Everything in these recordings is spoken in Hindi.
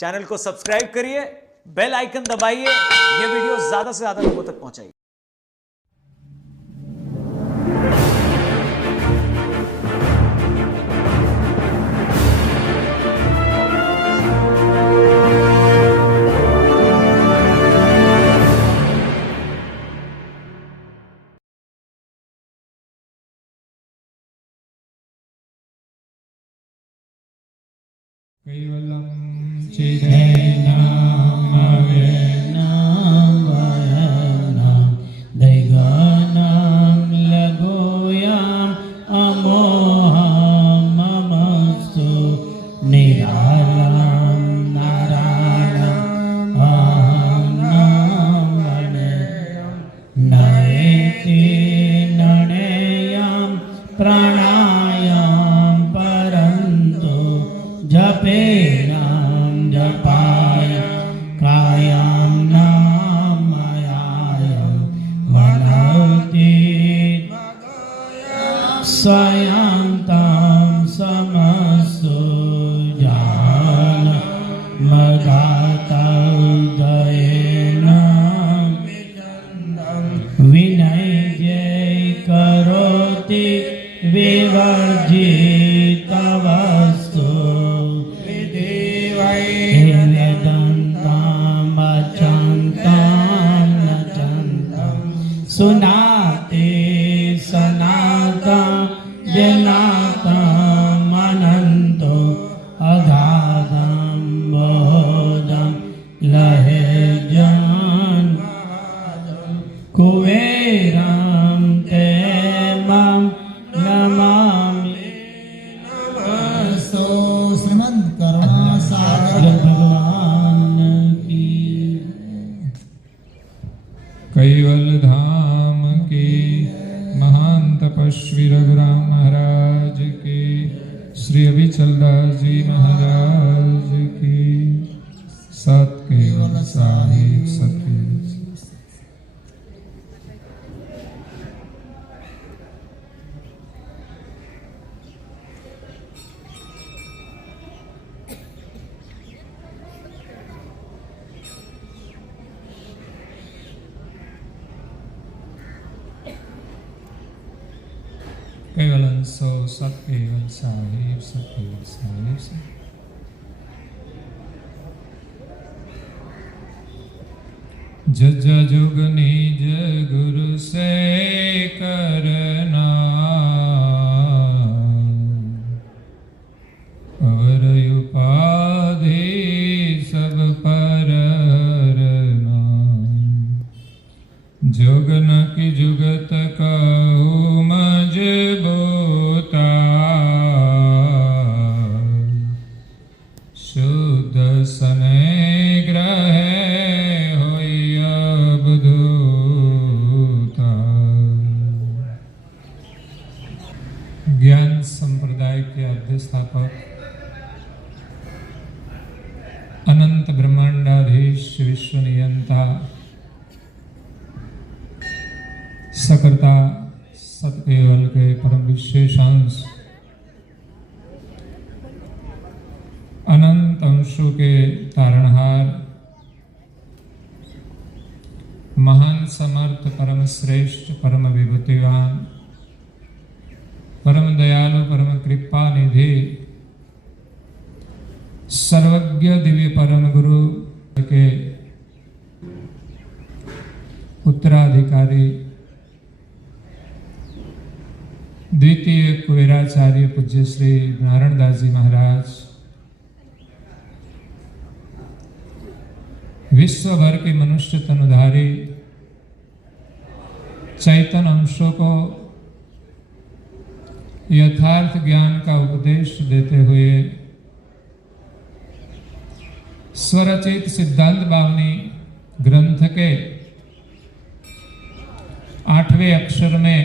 चैनल को सब्सक्राइब करिए, बेल आइकन दबाइए, ये वीडियो ज्यादा से ज्यादा लोगों तक पहुंचाइए। कैवलं चिदैनामवेनां वयनां दैगानां लगोयाम् अमोहं ममस्तु निरालं नारायणम् अहं नमः नयति नणेयं प्राणायां परन्तु जपेनां जपाय कायं नामयाय मनोति स्वयं तं समस्तु जान मदातौदयेन विनैर्यै करोति विवर्जितवस्तु सुनाते सनातन जनातम अनंतो अगाधम बोधम लहे जन कुबेरम तेमं नमामि नमस्तो श्रीमद् करुणासागर भगवान की। कैवल धाम के महान तपस्वी रघुराम महाराज के, श्री अविचल दास जी महाराज की, सत केवल साहिब सत्य। केवलं सो सत केवल साहिब सत केवल साहिब सत। जज जुग निज गुरु से करना, और उपाधि सब परना। जुगन की जुगत कहू मजबूता, शुद्ध सने ग्रह होई अवधूता। ज्ञान संप्रदाय के अधिष्ठापक अनंत ब्रह्मांडाधीश विश्व नियंता सकर्ता सतकेवल के परम विशेषांश अनंत अंशों के तारणहार महान समर्थ परम श्रेष्ठ परम विभूतिवान परम दयालु परम कृपा निधि सर्वज्ञ दिव्य परम गुरु के उत्तराधिकारी द्वितीय कुबेराचार्य पूज्य श्री नारायण दास जी महाराज, विश्व भर के मनुष्य तनुधारी चैतन्य अंशों को यथार्थ ज्ञान का उपदेश देते हुए स्वरचित सिद्धांत बावनी ग्रंथ के 8वें अक्षर में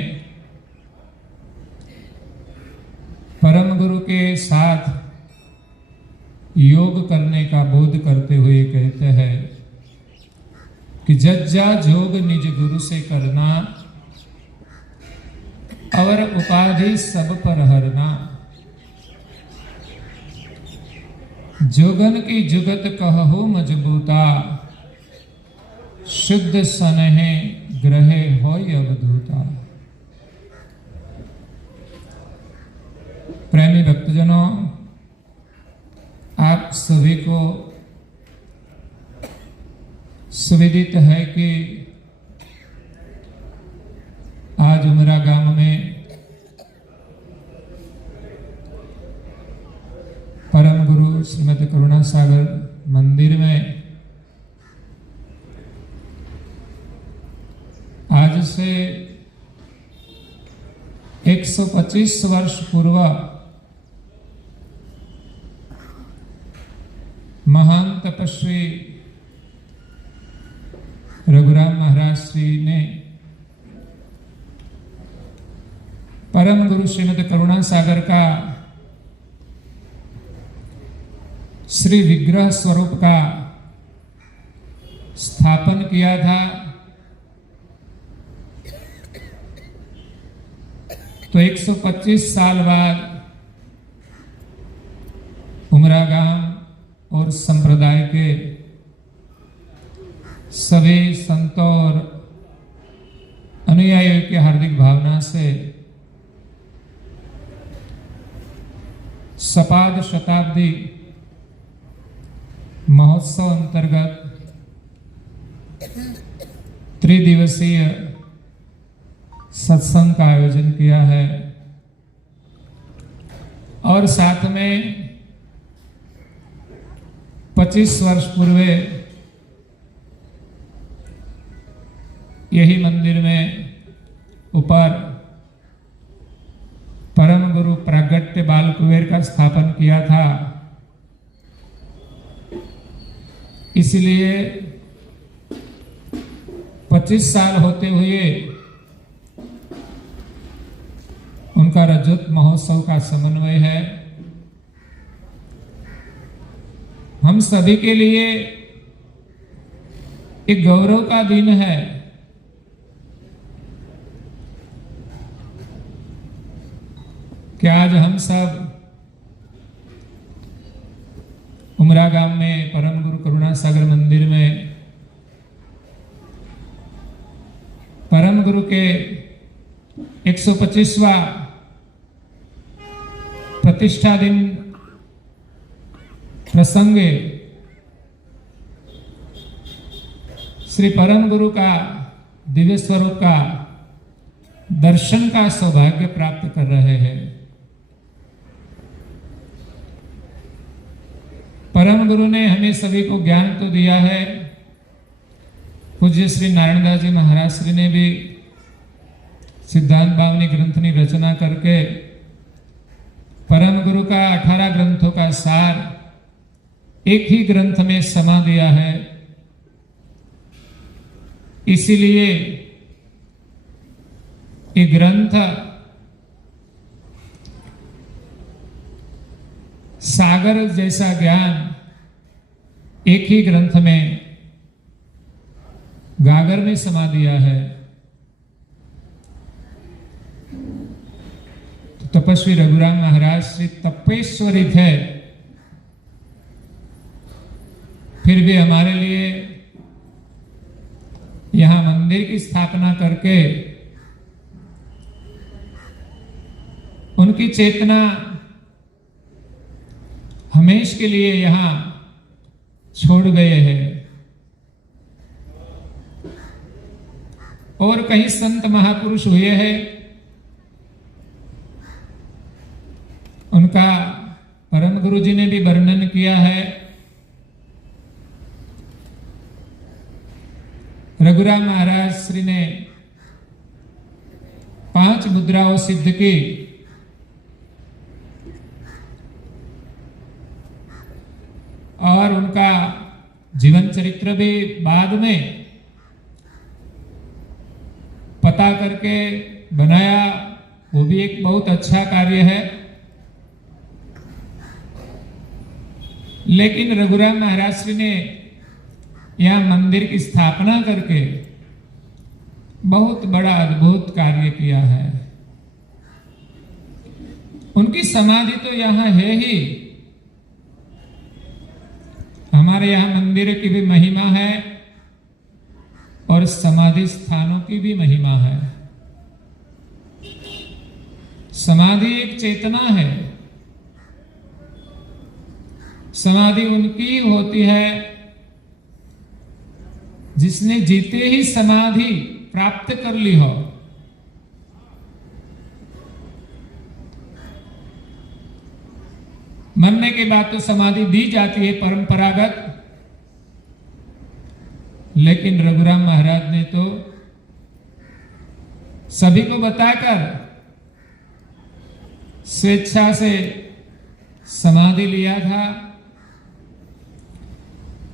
परम गुरु के साथ योग करने का बोध करते हुए कहते हैं कि जज्जा जोग निज गुरु से करना, और उपाधि सब पर हरना। जोगन की जुगत कहहो मजबूता, शुद्ध सनहे ग्रहे होय अवधूता। प्रेमी भक्तजनों, आप सभी को सुविदित है कि आज उमरा गांव में परम गुरु श्रीमती करुणा सागर मंदिर में आज से 125 वर्ष पूर्व महान तपस्वी रघुराम महाराज श्री ने परम गुरु श्रीमती करुणा सागर का श्री विग्रह स्वरूप का स्थापन किया था। तो 125 साल बाद उमरा गांव और संप्रदाय के सभी संतों और अनुयायियों की हार्दिक भावना से सपाद शताब्दी महोत्सव अंतर्गत त्रिदिवसीय सत्संग का आयोजन किया है और साथ में 25 वर्ष पूर्व यही मंदिर में ऊपर परम गुरु प्रागट्य बाल कुबेर का स्थापन किया था। इसलिए 25 साल होते हुए उनका रजत महोत्सव का समन्वय है। हम सभी के लिए एक गौरव का दिन है कि आज हम सब उमरा गांव में परम गुरु करुणा सागर मंदिर में परम गुरु के 125वां प्रतिष्ठा दिन प्रसंगे श्री परम गुरु का दिव्य स्वरूप का दर्शन का सौभाग्य प्राप्त कर रहे हैं। परम गुरु ने हमें सभी को ज्ञान तो दिया है। पूज्य श्री नारायण दास जी महाराज श्री ने भी सिद्धांत बावनी ग्रंथ की रचना करके परम गुरु का 18 ग्रंथों का सार एक ही ग्रंथ में समा दिया है। इसीलिए ये ग्रंथ सागर जैसा ज्ञान एक ही ग्रंथ में गागर में समा दिया है। तो तपस्वी रघुराम महाराज श्री तपेश्वरी थे, फिर भी हमारे लिए यहां मंदिर की स्थापना करके उनकी चेतना हमेशा के लिए यहां छोड़ गए हैं। और कई संत महापुरुष हुए हैं, उनका परम गुरु जी ने भी वर्णन किया है। रघुराम महाराज श्री ने 5 मुद्राओं सिद्ध की। और उनका जीवन चरित्र भी बाद में पता करके बनाया, वो भी एक बहुत अच्छा कार्य है। लेकिन रघुराम महाराज श्री ने यहां मंदिर की स्थापना करके बहुत बड़ा अद्भुत कार्य किया है। उनकी समाधि तो यहां है ही, हमारे यहाँ मंदिर की भी महिमा है और समाधि स्थानों की भी महिमा है। समाधि एक चेतना है। समाधि उनकी होती है जिसने जीते ही समाधि प्राप्त कर ली हो। मरने के बाद तो समाधि दी जाती है परंपरागत, लेकिन रघुराम महाराज ने तो सभी को बताकर स्वेच्छा से समाधि लिया था।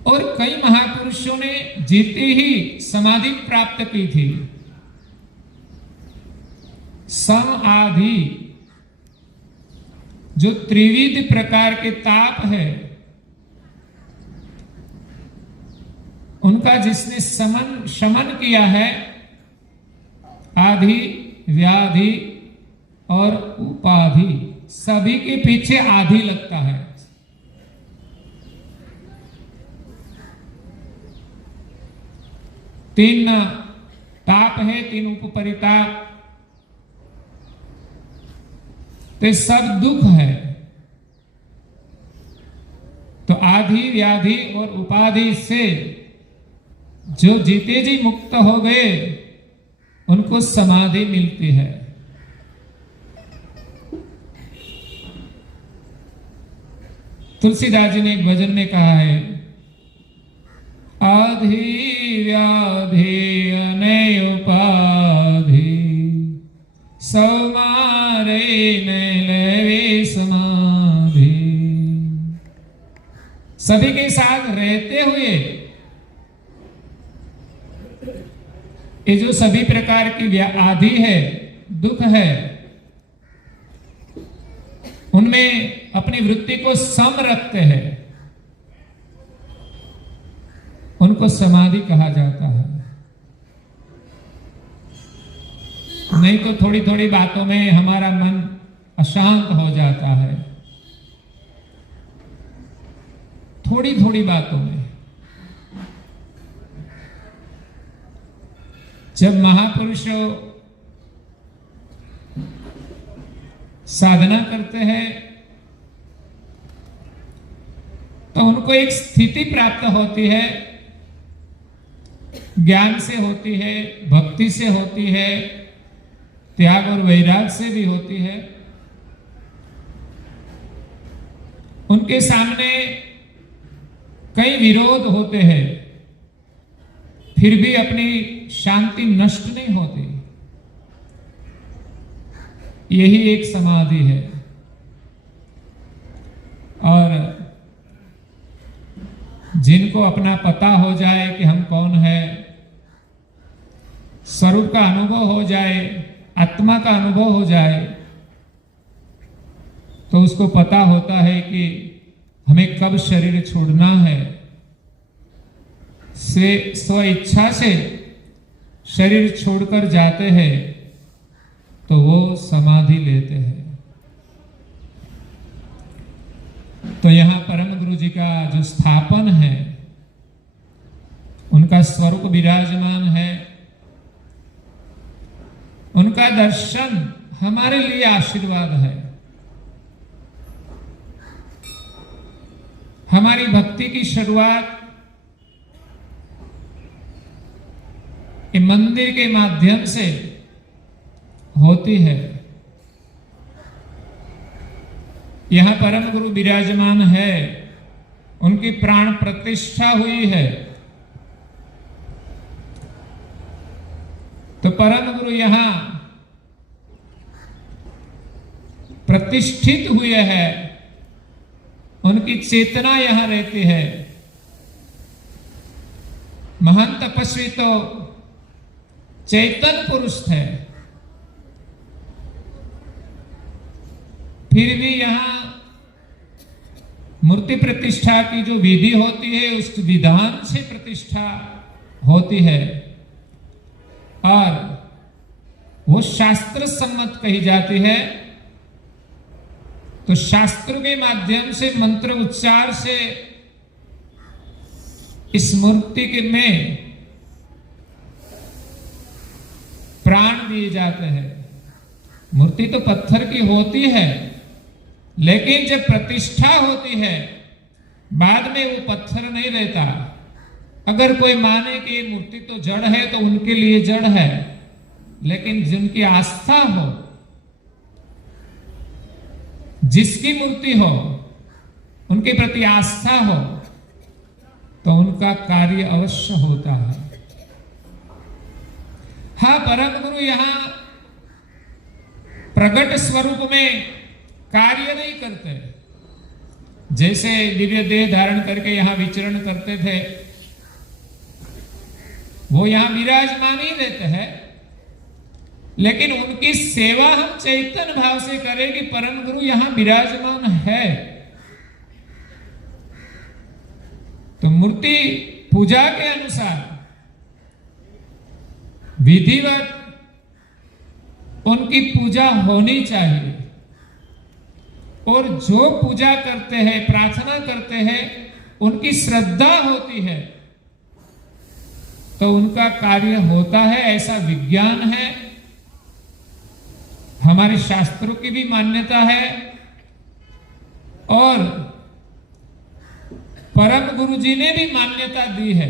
और कई महापुरुषों ने जीते ही समाधि प्राप्त की थी। सम आधि जो त्रिविध प्रकार के ताप है, उनका जिसने शमन किया है, आधि, व्याधि और उपाधि, सभी के पीछे आधि लगता है। तीन ताप है, तीन उपपरिताप, तो सब दुख है। तो आधि, व्याधि और उपाधि से जो जीते जी मुक्त हो गए, उनको समाधि मिलती है। तुलसीदास जी ने एक भजन में कहा है, आधि व्याधि अनय उपाधि सौ मारे न लेवे समाधि। सभी के साथ रहते हुए ये जो सभी प्रकार की आधि है, दुख है, उनमें अपनी वृत्ति को सम रखते हैं, उनको समाधि कहा जाता है। नहीं तो थोड़ी थोड़ी बातों में हमारा मन अशांत हो जाता है, थोड़ी थोड़ी बातों में। जब महापुरुष साधना करते हैं तो उनको एक स्थिति प्राप्त होती है, ज्ञान से होती है, भक्ति से होती है, त्याग और वैराग से भी होती है। उनके सामने कई विरोध होते हैं, फिर भी अपनी शांति नष्ट नहीं होती। यही एक समाधि है। और जिनको अपना पता हो जाए कि हम कौन है, स्वरूप का अनुभव हो जाए, आत्मा का अनुभव हो जाए, तो उसको पता होता है कि हमें कब शरीर छोड़ना है। से स्व इच्छा से शरीर छोड़कर जाते हैं तो वो समाधि लेते हैं। तो यहां परम गुरु जी का जो स्थापन है, उनका स्वरूप विराजमान है, उनका दर्शन हमारे लिए आशीर्वाद है। हमारी भक्ति की शुरुआत ये मंदिर के माध्यम से होती है। यहां परम गुरु विराजमान है, उनकी प्राण प्रतिष्ठा हुई है। तो परम गुरु यहां प्रतिष्ठित हुए हैं, उनकी चेतना यहां रहती है। महान तपस्वी तो चैतन्य पुरुष थे, फिर भी यहां मूर्ति प्रतिष्ठा की जो विधि होती है, उस विधान से प्रतिष्ठा होती है और वो शास्त्र सम्मत कही जाती है। तो शास्त्र के माध्यम से, मंत्र उच्चार से इस मूर्ति के में प्राण दिए जाते हैं। मूर्ति तो पत्थर की होती है, लेकिन जब प्रतिष्ठा होती है बाद में वो पत्थर नहीं रहता। अगर कोई माने कि ये मूर्ति तो जड़ है तो उनके लिए जड़ है, लेकिन जिनकी आस्था हो, जिसकी मूर्ति हो, उनके प्रति आस्था हो, तो उनका कार्य अवश्य होता है। हाँ, परम गुरु यहां प्रगट स्वरूप में कार्य नहीं करते। जैसे दिव्य देह धारण करके यहां विचरण करते थे, वो यहां विराजमान ही रहते हैं, लेकिन उनकी सेवा हम चैतन्य भाव से करें कि परम गुरु यहां विराजमान है। तो मूर्ति पूजा के अनुसार विधिवत उनकी पूजा होनी चाहिए, और जो पूजा करते हैं, प्रार्थना करते हैं, उनकी श्रद्धा होती है तो उनका कार्य होता है। ऐसा विज्ञान है, हमारे शास्त्रों की भी मान्यता है, और परम गुरु जी ने भी मान्यता दी है।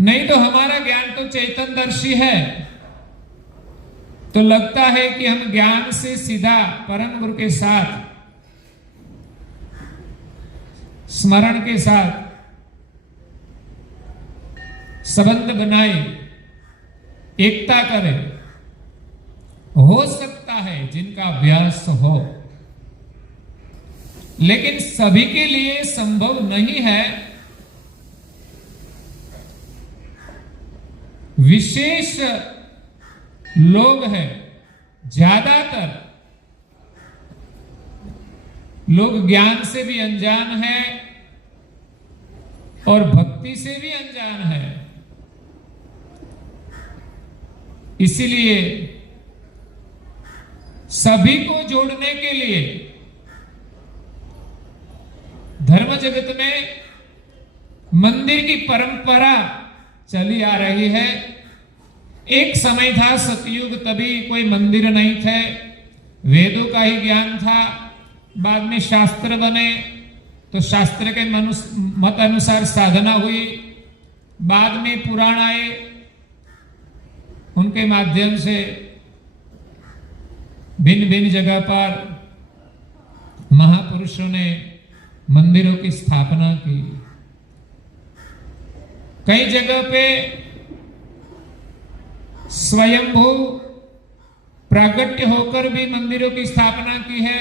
नहीं तो हमारा ज्ञान तो चैतन्यदर्शी है, तो लगता है कि हम ज्ञान से सीधा परम गुरु के साथ, स्मरण के साथ संबंध बनाए, एकता करें। हो सकता है जिनका अभ्यास हो, लेकिन सभी के लिए संभव नहीं है। विशेष लोग हैं, ज्यादातर लोग ज्ञान से भी अनजान हैं और भक्ति से भी अनजान है। इसीलिए सभी को जोड़ने के लिए धर्म जगत में मंदिर की परंपरा चली आ रही है। एक समय था सतयुग, तभी कोई मंदिर नहीं थे, वेदों का ही ज्ञान था। बाद में शास्त्र बने तो शास्त्र के मत अनुसार साधना हुई। बाद में पुराण आए, उनके माध्यम से भिन्न भिन्न जगह पर महापुरुषों ने मंदिरों की स्थापना की। कई जगह पे स्वयंभू प्रागट्य होकर भी मंदिरों की स्थापना की है।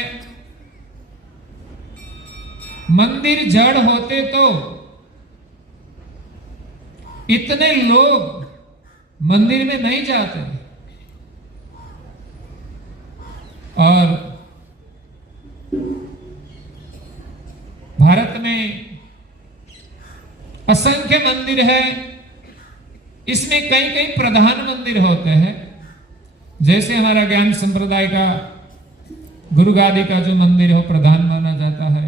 मंदिर जड़ होते तो इतने लोग मंदिर में नहीं जाते, और भारत में असंख्य मंदिर है। इसमें कई कई प्रधान मंदिर होते हैं, जैसे हमारा ज्ञान संप्रदाय का गुरुगादी का जो मंदिर है वो प्रधान माना जाता है,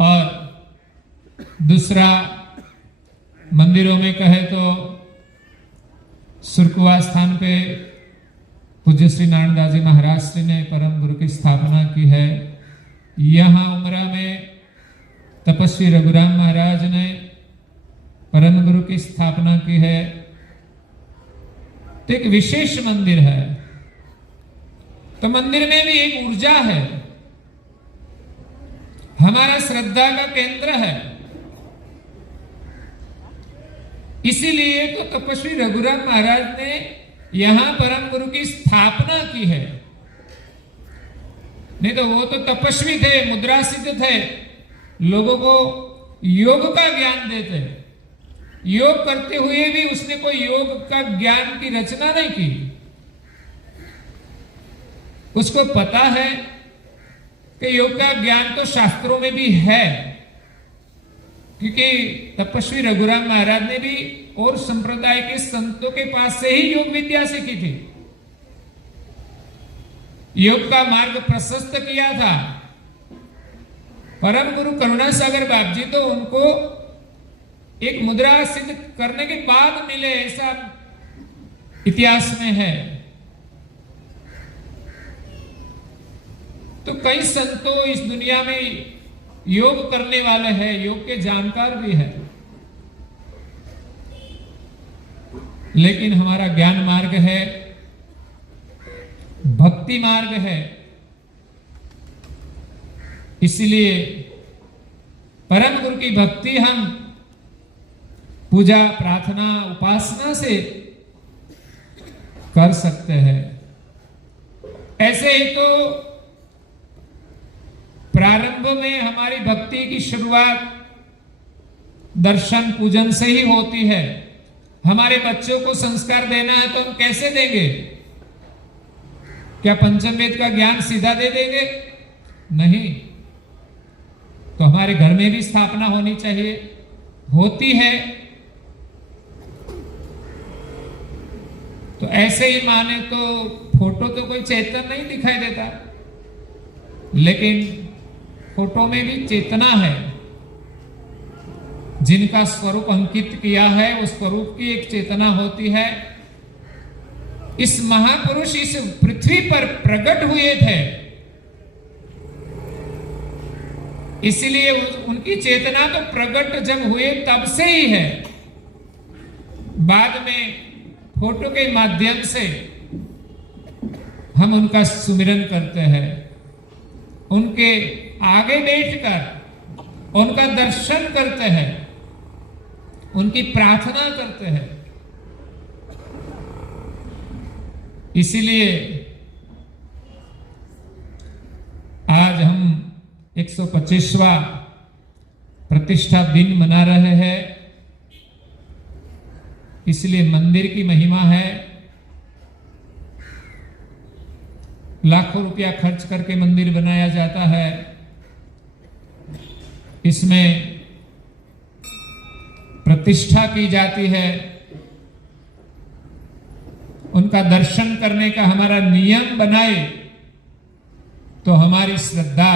और दूसरा मंदिरों में कहे तो सुरकुआ स्थान पे पूज्य श्री नारायणदास जी महाराज श्री ने परम गुरु की स्थापना की है। यहाँ उमरा में तपस्वी रघुराम महाराज ने परम गुरु की स्थापना की है। तो एक विशेष मंदिर है। तो मंदिर में भी एक ऊर्जा है, हमारा श्रद्धा का केंद्र है। इसीलिए तो तपस्वी रघुराम महाराज ने यहां परम गुरु की स्थापना की है। नहीं तो वो तो तपस्वी थे, मुद्रासिद्ध थे, लोगों को योग का ज्ञान देते। योग करते हुए भी उसने कोई योग का ज्ञान की रचना नहीं की। उसको पता है कि योग का ज्ञान तो शास्त्रों में भी है, क्योंकि तपस्वी रघुराम महाराज ने भी और संप्रदाय के संतों के पास से ही योग विद्या सीखी थी। योग का मार्ग प्रशस्त किया था। परम गुरु करुणा सागर बाप जी तो उनको एक मुद्रा सिद्ध करने के बाद मिले, ऐसा इतिहास में है। तो कई संतों इस दुनिया में योग करने वाले हैं, योग के जानकार भी है, लेकिन हमारा ज्ञान मार्ग है, भक्ति मार्ग है। इसलिए परम गुरु की भक्ति हम पूजा, प्रार्थना, उपासना से कर सकते हैं। ऐसे ही तो प्रारंभ में हमारी भक्ति की शुरुआत दर्शन पूजन से ही होती है। हमारे बच्चों को संस्कार देना है तो हम कैसे देंगे? क्या पंचम वेद का ज्ञान सीधा दे देंगे? नहीं। तो हमारे घर में भी स्थापना होनी चाहिए, होती है। तो ऐसे ही माने तो फोटो तो कोई चेतन नहीं दिखाई देता, लेकिन फोटो में भी चेतना है। जिनका स्वरूप अंकित किया है उस स्वरूप की एक चेतना होती है। इस महापुरुष इस पृथ्वी पर प्रकट हुए थे, इसलिए उनकी चेतना तो प्रकट जब हुए तब से ही है। बाद में फोटो के माध्यम से हम उनका सुमिरन करते हैं, उनके आगे बैठकर उनका दर्शन करते हैं, उनकी प्रार्थना करते हैं। इसीलिए आज हम 125वां प्रतिष्ठा दिन मना रहे हैं। इसलिए मंदिर की महिमा है। लाखों रुपया खर्च करके मंदिर बनाया जाता है। इसमें प्रतिष्ठा की जाती है। उनका दर्शन करने का हमारा नियम बनाए तो हमारी श्रद्धा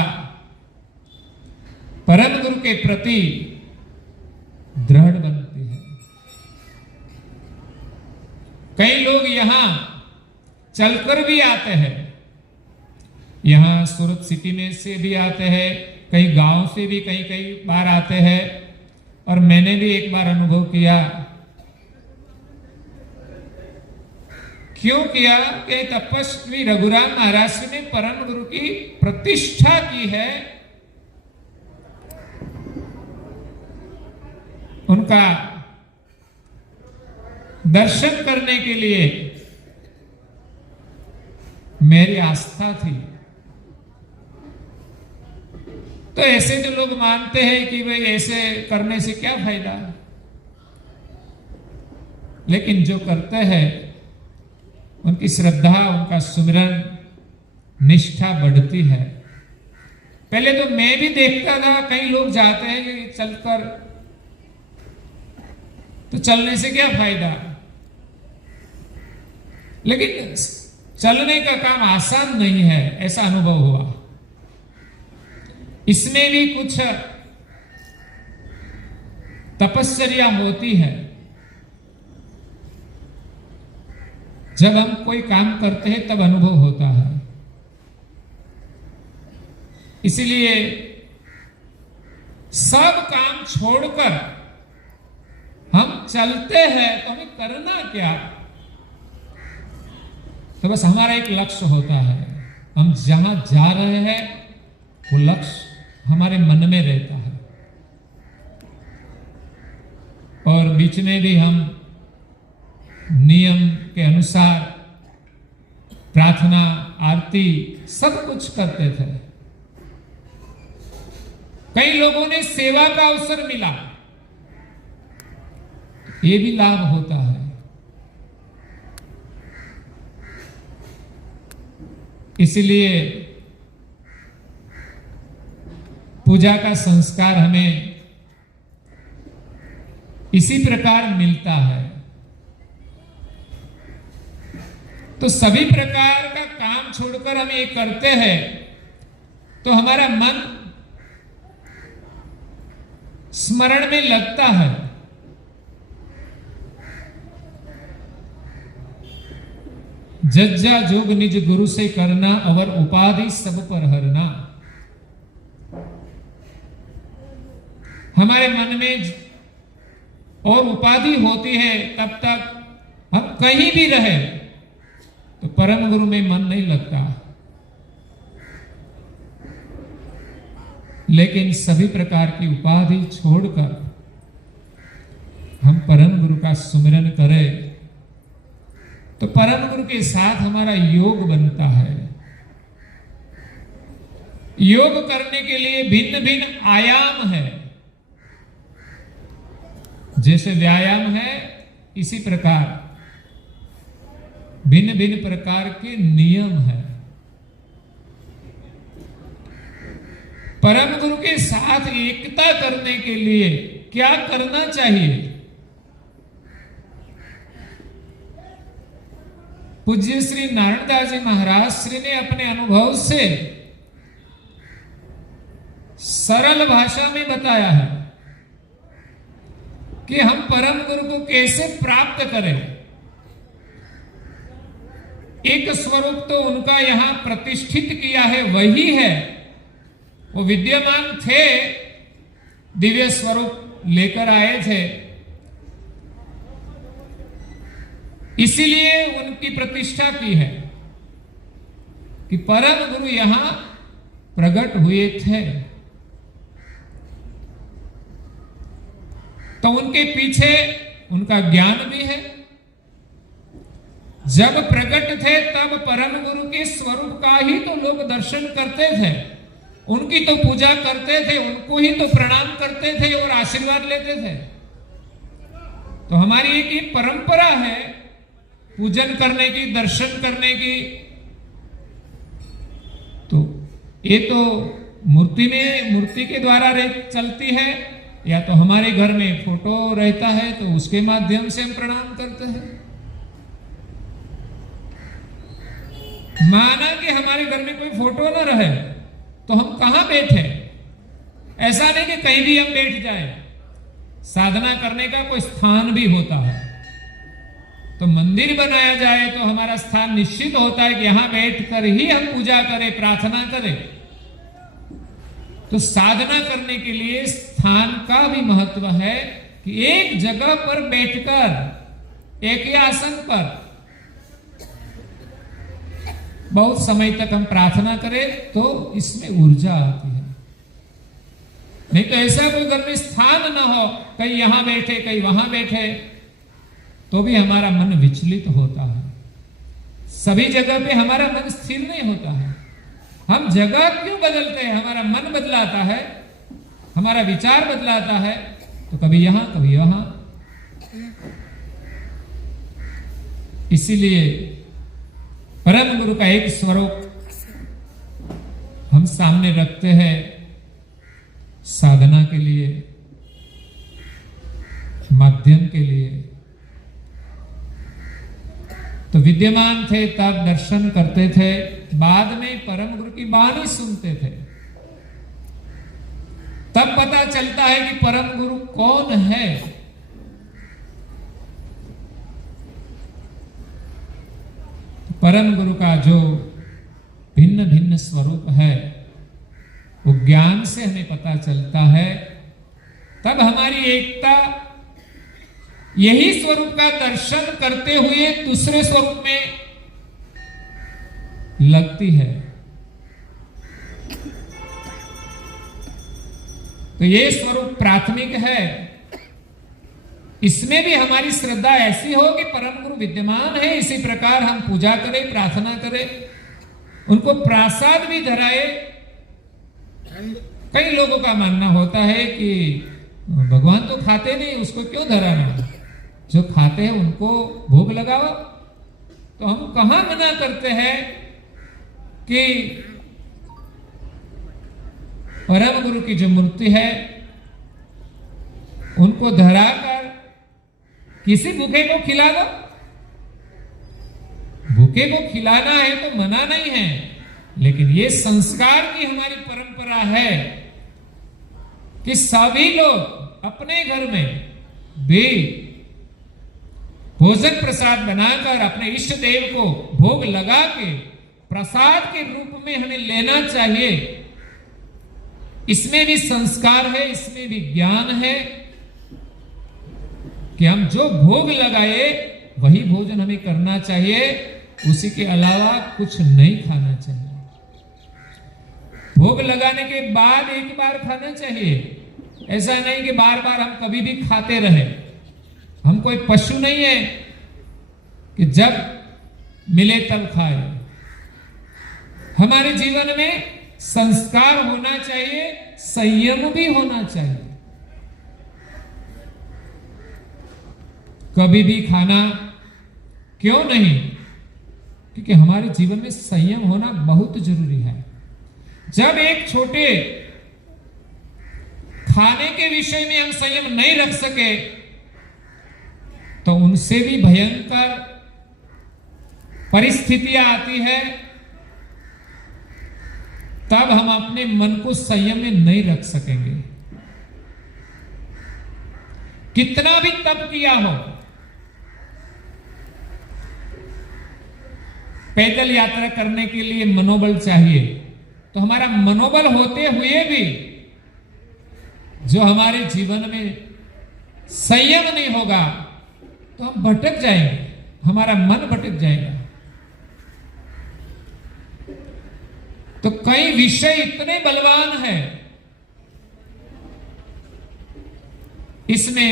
परम गुरु के प्रति दृढ़ बनती है। कई लोग यहां चलकर भी आते हैं, यहां सूरत सिटी में से भी आते हैं, कई गांव से भी कई कई बार आते हैं। और मैंने भी एक बार अनुभव किया। क्यों किया कि तपस्वी रघुराम महाराज ने परम गुरु की प्रतिष्ठा की है। उनका दर्शन करने के लिए मेरी आस्था थी। तो ऐसे जो लोग मानते हैं कि भाई ऐसे करने से क्या फायदा, लेकिन जो करते हैं उनकी श्रद्धा, उनका सुमिरन, निष्ठा बढ़ती है। पहले तो मैं भी देखता था, कई लोग जाते हैं कि चलकर, तो चलने से क्या फायदा, लेकिन चलने का काम आसान नहीं है, ऐसा अनुभव हुआ। इसमें भी कुछ तपस्या होती है। जब हम कोई काम करते हैं तब अनुभव होता है। इसलिए सब काम छोड़कर हम चलते हैं तो हमें करना क्या? तो बस हमारा एक लक्ष्य होता है। हम जहां जा रहे हैं वो लक्ष्य हमारे मन में रहता है। और बीच में भी हम नियम के अनुसार प्रार्थना, आरती सब कुछ करते थे। कई लोगों ने सेवा का अवसर मिला, ये भी लाभ होता है। इसलिए पूजा का संस्कार हमें इसी प्रकार मिलता है। तो सभी प्रकार का काम छोड़कर हम ये करते हैं तो हमारा मन स्मरण में लगता है। जज्जा जोग निज गुरु से करना, अवर उपाधि सब पर हरना। हमारे मन में और उपाधि होती है, तब तक हम कहीं भी रहे तो परम गुरु में मन नहीं लगता। लेकिन सभी प्रकार की उपाधि छोड़कर हम परम गुरु का सुमिरन करें तो परम गुरु के साथ हमारा योग बनता है। योग करने के लिए भिन्न भिन्न आयाम है। जैसे व्यायाम है, इसी प्रकार भिन्न भिन्न प्रकार के नियम है। परम गुरु के साथ एकता करने के लिए क्या करना चाहिए? पूज्य श्री नारायण दास जी महाराज श्री ने अपने अनुभव से सरल भाषा में बताया है कि हम परम गुरु को कैसे प्राप्त करें। एक स्वरूप तो उनका यहां प्रतिष्ठित किया है, वही है, वो विद्यमान थे, दिव्य स्वरूप लेकर आए थे, इसीलिए उनकी प्रतिष्ठा की है कि परम गुरु यहां प्रकट हुए थे। तो उनके पीछे उनका ज्ञान भी है। जब प्रकट थे तब परम गुरु के स्वरूप का ही तो लोग दर्शन करते थे, उनकी तो पूजा करते थे, उनको ही तो प्रणाम करते थे और आशीर्वाद लेते थे। तो हमारी एक ये परंपरा है पूजन करने की, दर्शन करने की। तो ये तो मूर्ति के द्वारा चलती है, या तो हमारे घर में फोटो रहता है तो उसके माध्यम से हम प्रणाम करते हैं। माना कि हमारे घर में कोई फोटो ना रहे तो हम कहां बैठे? ऐसा नहीं कि कहीं भी हम बैठ जाए। साधना करने का कोई स्थान भी होता है। तो मंदिर बनाया जाए तो हमारा स्थान निश्चित होता है कि यहां बैठकर ही हम पूजा करें, प्रार्थना करें। तो साधना करने के लिए स्थान का भी महत्व है कि एक जगह पर बैठकर एक ही आसन पर बहुत समय तक हम प्रार्थना करें तो इसमें ऊर्जा आती है। नहीं तो ऐसा कोई घर में स्थान ना हो, कहीं यहां बैठे कहीं वहां बैठे, तो भी हमारा मन विचलित होता है। सभी जगह पे हमारा मन स्थिर नहीं होता है। हम जगह क्यों बदलते हैं? हमारा मन बदलाता है, हमारा विचार बदलाता है, तो कभी यहां कभी वहां। इसीलिए परम गुरु का एक स्वरूप हम सामने रखते हैं साधना के लिए, माध्यम के लिए। तो विद्यमान थे तब दर्शन करते थे, बाद में परम गुरु की वाणी सुनते थे। तब पता चलता है कि परम गुरु कौन है। परम गुरु का जो भिन्न भिन्न स्वरूप है वो ज्ञान से हमें पता चलता है। तब हमारी एकता यही स्वरूप का दर्शन करते हुए दूसरे स्वरूप में लगती है। तो ये स्वरूप प्राथमिक है। इसमें भी हमारी श्रद्धा ऐसी हो कि परम गुरु विद्यमान है, इसी प्रकार हम पूजा करें, प्रार्थना करें, उनको प्रसाद भी धराए। कई लोगों का मानना होता है कि भगवान तो खाते नहीं, उसको क्यों धराना, जो खाते हैं उनको भोग लगाओ। तो हम कहां मना करते हैं कि परम गुरु की जो मूर्ति है उनको धराकर किसी भूखे को खिला दो। भूखे को खिलाना है तो मना नहीं है, लेकिन ये संस्कार की हमारी परंपरा है कि सभी लोग अपने घर में भी भोजन प्रसाद बनाकर अपने इष्ट देव को भोग लगा के प्रसाद के रूप में हमें लेना चाहिए। इसमें भी संस्कार है, इसमें भी ज्ञान है कि हम जो भोग लगाए वही भोजन हमें करना चाहिए, उसी के अलावा कुछ नहीं खाना चाहिए। भोग लगाने के बाद एक बार खाना चाहिए, ऐसा नहीं कि बार बार हम कभी भी खाते रहे। हम कोई पशु नहीं है कि जब मिले तब खाए। हमारे जीवन में संस्कार होना चाहिए, संयम भी होना चाहिए। कभी भी खाना क्यों नहीं? क्योंकि हमारे जीवन में संयम होना बहुत जरूरी है। जब एक छोटे खाने के विषय में हम संयम नहीं रख सके तो उनसे भी भयंकर परिस्थितियां आती है, तब हम अपने मन को संयम में नहीं रख सकेंगे। कितना भी तप किया हो, पैदल यात्रा करने के लिए मनोबल चाहिए, तो हमारा मनोबल होते हुए भी जो हमारे जीवन में संयम नहीं होगा तो हम भटक जाएंगे, हमारा मन भटक जाएगा। तो कई विषय इतने बलवान हैं, इसमें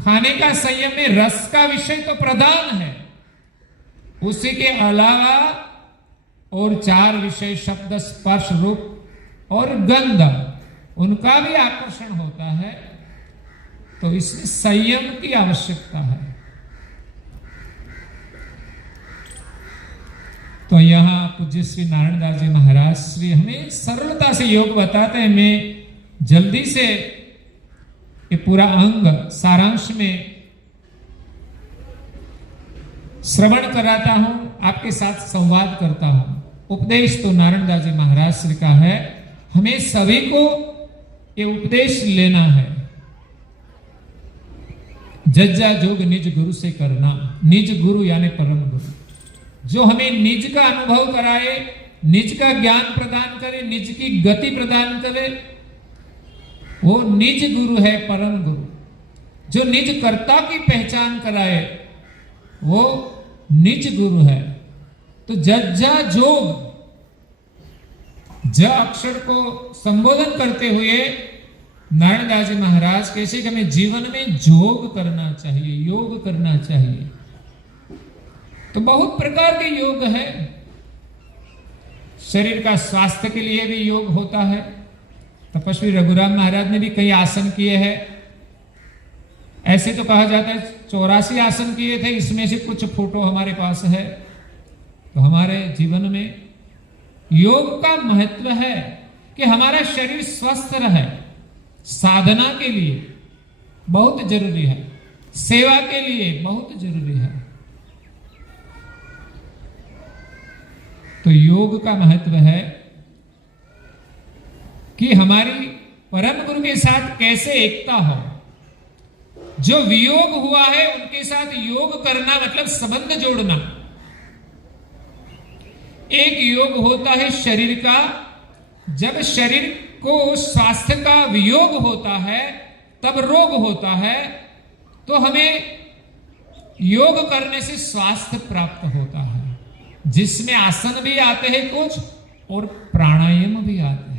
खाने का संयम में रस का विषय तो प्रधान है, उसी के अलावा और 4 विषय शब्द, स्पर्श, रूप और गंध, उनका भी आकर्षण होता है। तो इसमें संयम की आवश्यकता है। तो यहां पूज्य श्री नारायण दास जी महाराज श्री हमें सरलता से योग बताते हैं। मैं जल्दी से ये पूरा अंग सारांश में श्रवण कराता हूं, आपके साथ संवाद करता हूं। उपदेश तो नारायण दास जी महाराज श्री का है, हमें सभी को ये उपदेश लेना है। जज्जा जोग निज गुरु से करना, निज गुरु यानी परम गुरु, जो हमें निज का अनुभव कराए, निज का ज्ञान प्रदान करे, निज की गति प्रदान करे, वो निज गुरु है, परम गुरु। जो निज कर्ता की पहचान कराए वो निज गुरु है। तो जज्जा जोग, ज अक्षर को संबोधन करते हुए नारायण दास जी महाराज कैसे कि हमें जीवन में जोग करना चाहिए, योग करना चाहिए। तो बहुत प्रकार के योग है। शरीर का स्वास्थ्य के लिए भी योग होता है। तपस्वी रघुराम महाराज ने भी कई आसन किए हैं। ऐसे तो कहा जाता है 84 आसन किए थे, इसमें से कुछ फोटो हमारे पास है। तो हमारे जीवन में योग का महत्व है कि हमारा शरीर स्वस्थ रहे। साधना के लिए बहुत जरूरी है, सेवा के लिए बहुत जरूरी है। तो योग का महत्व है कि हमारी परम गुरु के साथ कैसे एकता हो। जो वियोग हुआ है उनके साथ योग करना मतलब संबंध जोड़ना। एक योग होता है शरीर का, जब शरीर को स्वास्थ्य का वियोग होता है तब रोग होता है। तो हमें योग करने से स्वास्थ्य प्राप्त होता है, जिसमें आसन भी आते हैं कुछ और प्राणायाम भी आते हैं।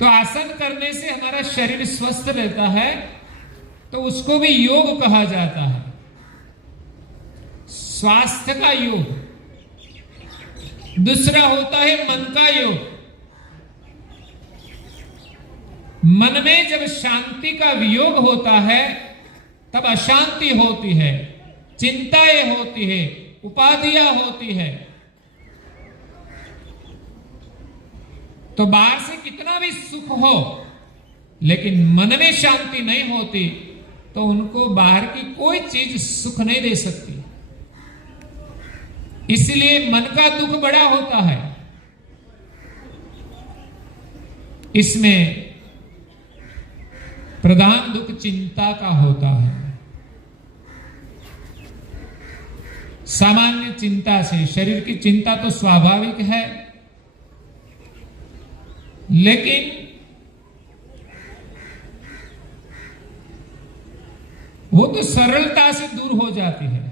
तो आसन करने से हमारा शरीर स्वस्थ रहता है, तो उसको भी योग कहा जाता है, स्वास्थ्य का योग। दूसरा होता है मन का योग। मन में जब शांति का वियोग होता है तब अशांति होती है, चिंताएं होती है, उपाधियां होती है। तो बाहर से कितना भी सुख हो लेकिन मन में शांति नहीं होती तो उनको बाहर की कोई चीज सुख नहीं दे सकती। इसलिए मन का दुख बड़ा होता है। इसमें प्रधान दुख चिंता का होता है। सामान्य चिंता से, शरीर की चिंता तो स्वाभाविक है, लेकिन वो तो सरलता से दूर हो जाती है।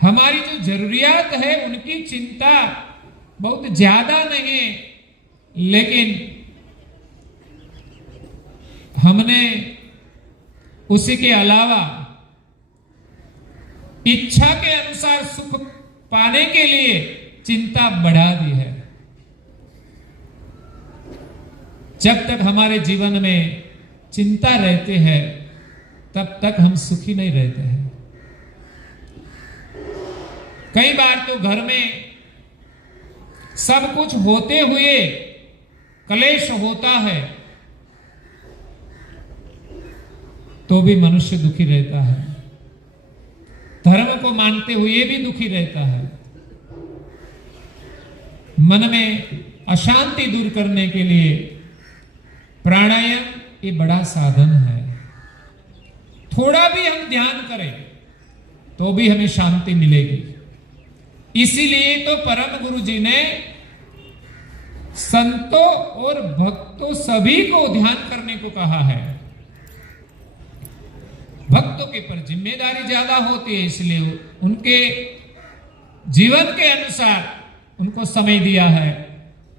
हमारी जो जरूरियात है उनकी चिंता बहुत ज्यादा नहीं है, लेकिन हमने उसी के अलावा इच्छा के अनुसार सुख पाने के लिए चिंता बढ़ा दी है। जब तक हमारे जीवन में चिंता रहते हैं तब तक हम सुखी नहीं रहते हैं। कई बार तो घर में सब कुछ होते हुए कलेश होता है तो भी मनुष्य दुखी रहता है। धर्म को मानते हुए भी दुखी रहता है। मन में अशांति दूर करने के लिए प्राणायाम ये बड़ा साधन है। थोड़ा भी हम ध्यान करें तो भी हमें शांति मिलेगी। इसीलिए तो परम गुरु जी ने संतों और भक्तों सभी को ध्यान करने को कहा है। भक्तों के पर जिम्मेदारी ज्यादा होती है, इसलिए उनके जीवन के अनुसार उनको समय दिया है।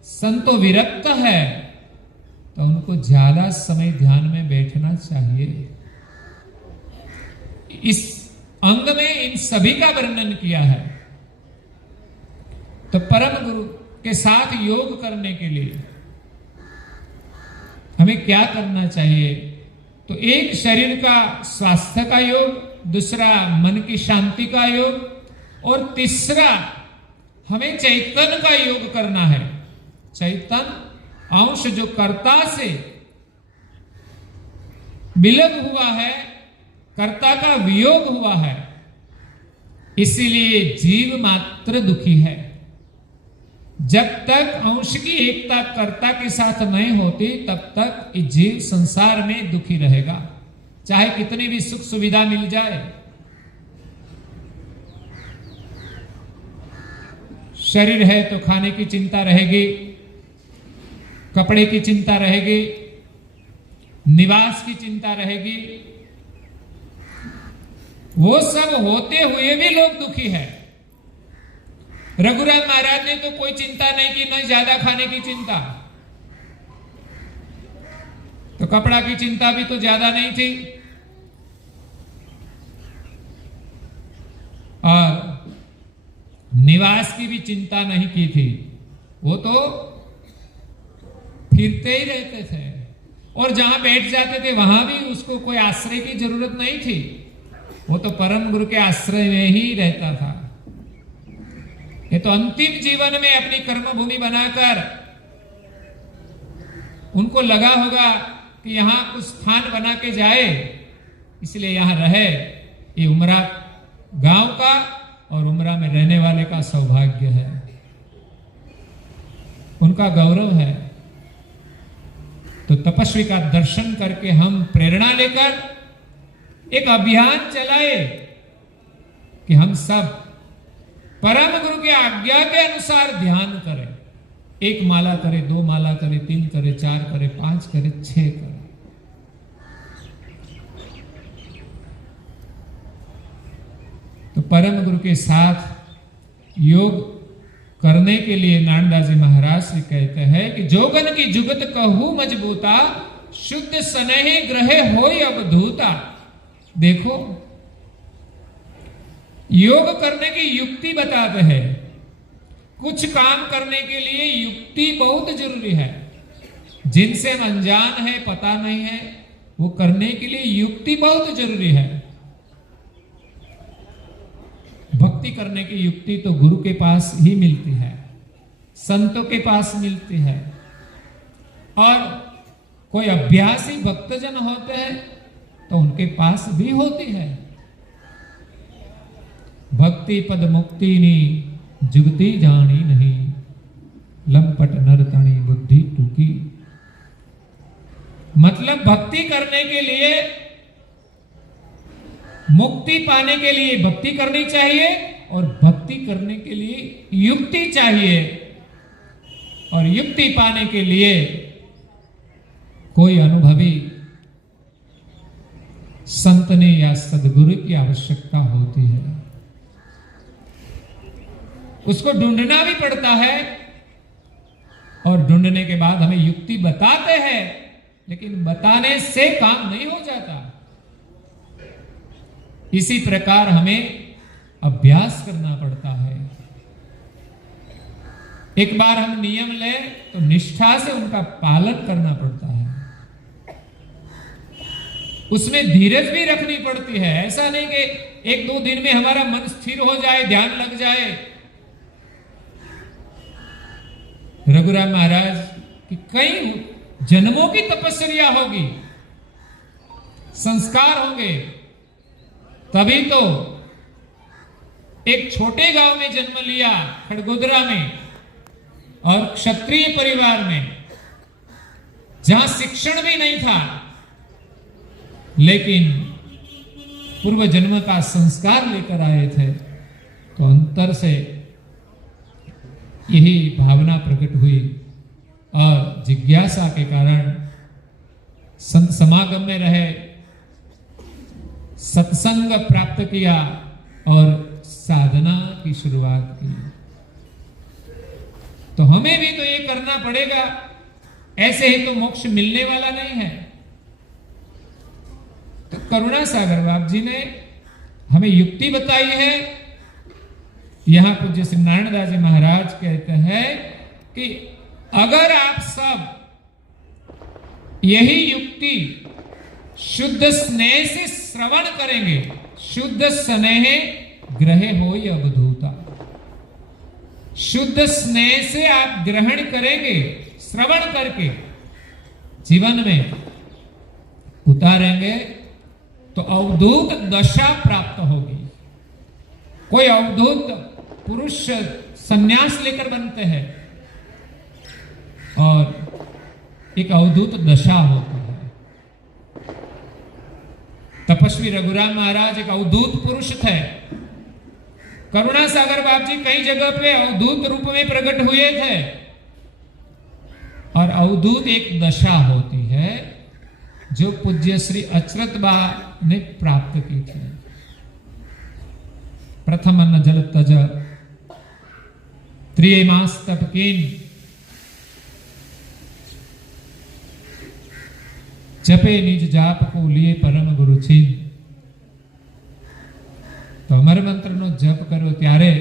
संतो विरक्त है तो उनको ज्यादा समय ध्यान में बैठना चाहिए। इस अंग में इन सभी का वर्णन किया है। तो परम गुरु के साथ योग करने के लिए हमें क्या करना चाहिए? तो एक शरीर का स्वास्थ्य का योग, दूसरा मन की शांति का योग, और तीसरा हमें चैतन्य का योग करना है। चैतन्य अंश जो कर्ता से विलग हुआ है, कर्ता का वियोग हुआ है, इसीलिए जीव मात्र दुखी है। जब तक अंश की एकता कर्ता के साथ नहीं होती तब तक ये जीव संसार में दुखी रहेगा, चाहे कितनी भी सुख सुविधा मिल जाए। शरीर है तो खाने की चिंता रहेगी, कपड़े की चिंता रहेगी, निवास की चिंता रहेगी। वो सब होते हुए भी लोग दुखी है। रघुराम महाराज ने तो कोई चिंता नहीं की, न ज्यादा खाने की चिंता, तो कपड़ा की चिंता भी तो ज्यादा नहीं थी, और निवास की भी चिंता नहीं की थी। वो तो फिरते ही रहते थे, और जहां बैठ जाते थे वहां भी उसको कोई आश्रय की जरूरत नहीं थी। वो तो परम गुरु के आश्रय में ही रहता था। ये तो अंतिम जीवन में अपनी कर्म भूमि बनाकर उनको लगा होगा कि यहां कुछ स्थान बना के जाए, इसलिए यहां रहे। ये उमरा गांव का और उमरा में रहने वाले का सौभाग्य है, उनका गौरव है। तो तपस्वी का दर्शन करके हम प्रेरणा लेकर एक अभियान चलाए कि हम सब परम गुरु के आज्ञा के अनुसार ध्यान करें। 1 माला करे, 2 माला करे, 3 करे, 4 करे, 5 करे, 6 करे। तो परम गुरु के साथ योग करने के लिए नानदास जी महाराज से कहते हैं कि जोगन की जुगत कहू मजबूता, शुद्ध सनेह ग्रहे होय अवधूता। देखो, योग करने की युक्ति बताते हैं। कुछ काम करने के लिए युक्ति बहुत जरूरी है। जिनसे हम अनजान है, पता नहीं है, वो करने के लिए युक्ति बहुत जरूरी है। भक्ति करने की युक्ति तो गुरु के पास ही मिलती है, संतों के पास मिलती है, और कोई अभ्यासी भक्तजन होते हैं तो उनके पास भी होती है। भक्ति पद मुक्ति नी जुगती जानी नहीं, लंपट नरतणी बुद्धि टूकी। मतलब भक्ति करने के लिए, मुक्ति पाने के लिए भक्ति करनी चाहिए और भक्ति करने के लिए युक्ति चाहिए, और युक्ति पाने के लिए कोई अनुभवी संतने या सदगुरु की आवश्यकता होती है। उसको ढूंढना भी पड़ता है, और ढूंढने के बाद हमें युक्ति बताते हैं, लेकिन बताने से काम नहीं हो जाता। इसी प्रकार हमें अभ्यास करना पड़ता है। एक बार हम नियम लें तो निष्ठा से उनका पालन करना पड़ता है। उसमें धीरज भी रखनी पड़ती है। ऐसा नहीं कि एक दो दिन में हमारा मन स्थिर हो जाए, ध्यान लग जाए। रघुराम महाराज की कई जन्मों की तपस्या होगी, संस्कार होंगे, तभी तो एक छोटे गांव में जन्म लिया, खड़गोदरा में, और क्षत्रिय परिवार में, जहां शिक्षण भी नहीं था, लेकिन पूर्व जन्म का संस्कार लेकर आए थे। तो अंतर से यही भावना प्रकट हुई, और जिज्ञासा के कारण संत समागम में रहे, सत्संग प्राप्त किया और साधना की शुरुआत की। तो हमें भी तो ये करना पड़ेगा, ऐसे ही तो मोक्ष मिलने वाला नहीं है। तो करुणा सागर बाप जी ने हमें युक्ति बताई है। यहां पूज्य श्री नारायण दास जी महाराज कहते हैं कि अगर आप सब यही युक्ति शुद्ध स्नेह से श्रवण करेंगे, शुद्ध स्नेह ग्रहे हो अवधूता, शुद्ध स्नेह से आप ग्रहण करेंगे, श्रवण करके जीवन में उतारेंगे तो अवधूत दशा प्राप्त होगी। कोई अवधूत पुरुष संन्यास लेकर बनते हैं और एक अवधूत दशा होती है। तपस्वी रघुराम महाराज एक अवधूत पुरुष थे। करुणा सागर बाप जी कई जगह पे अवधूत रूप में प्रकट हुए थे, और अवधूत एक दशा होती है जो पूज्य श्री अचरत बा ने प्राप्त की थी। प्रथम अन्न जल तज त्रिमास तप कीन, जपे निज जाप को लिए परम गुरु छीन। तो अमर मंत्र नो जप करो ત્યારે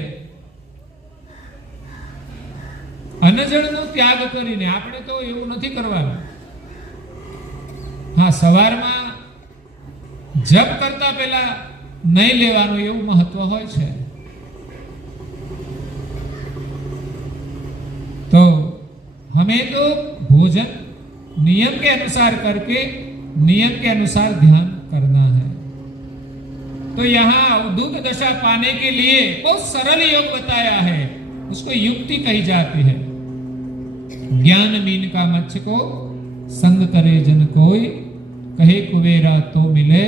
અન્નજળનો ત્યાગ કરીને, આપણે તો એવું નથી કરવાનું। હા, સવારમાં જપ કરતા પહેલા નહીં લેવાનું એવું મહત્વ હોય છે। तो हमें तो भोजन नियम के अनुसार करके नियम के अनुसार ध्यान करना है। तो यहां अवधूत दशा पाने के लिए बहुत सरल योग बताया है, उसको युक्ति कही जाती है। ज्ञान मीन का मच्छ को संग करे जन कोई, कहे कुबेरा तो मिले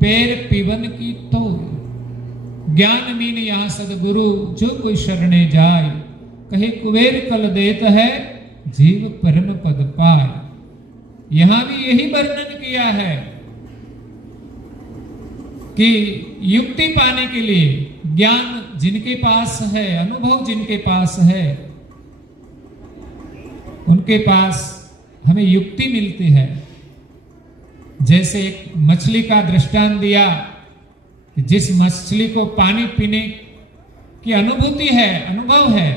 पैर पीवन की तो। ज्ञान मीन यहां सदगुरु जो कोई शरणे जाए, कहे कुबेर कल देत है जीव परम पद पाए। यहां भी यही वर्णन किया है कि युक्ति पाने के लिए ज्ञान जिनके पास है, अनुभव जिनके पास है, उनके पास हमें युक्ति मिलती है। जैसे एक मछली का दृष्टांत दिया, जिस मछली को पानी पीने की अनुभूति है, अनुभव है,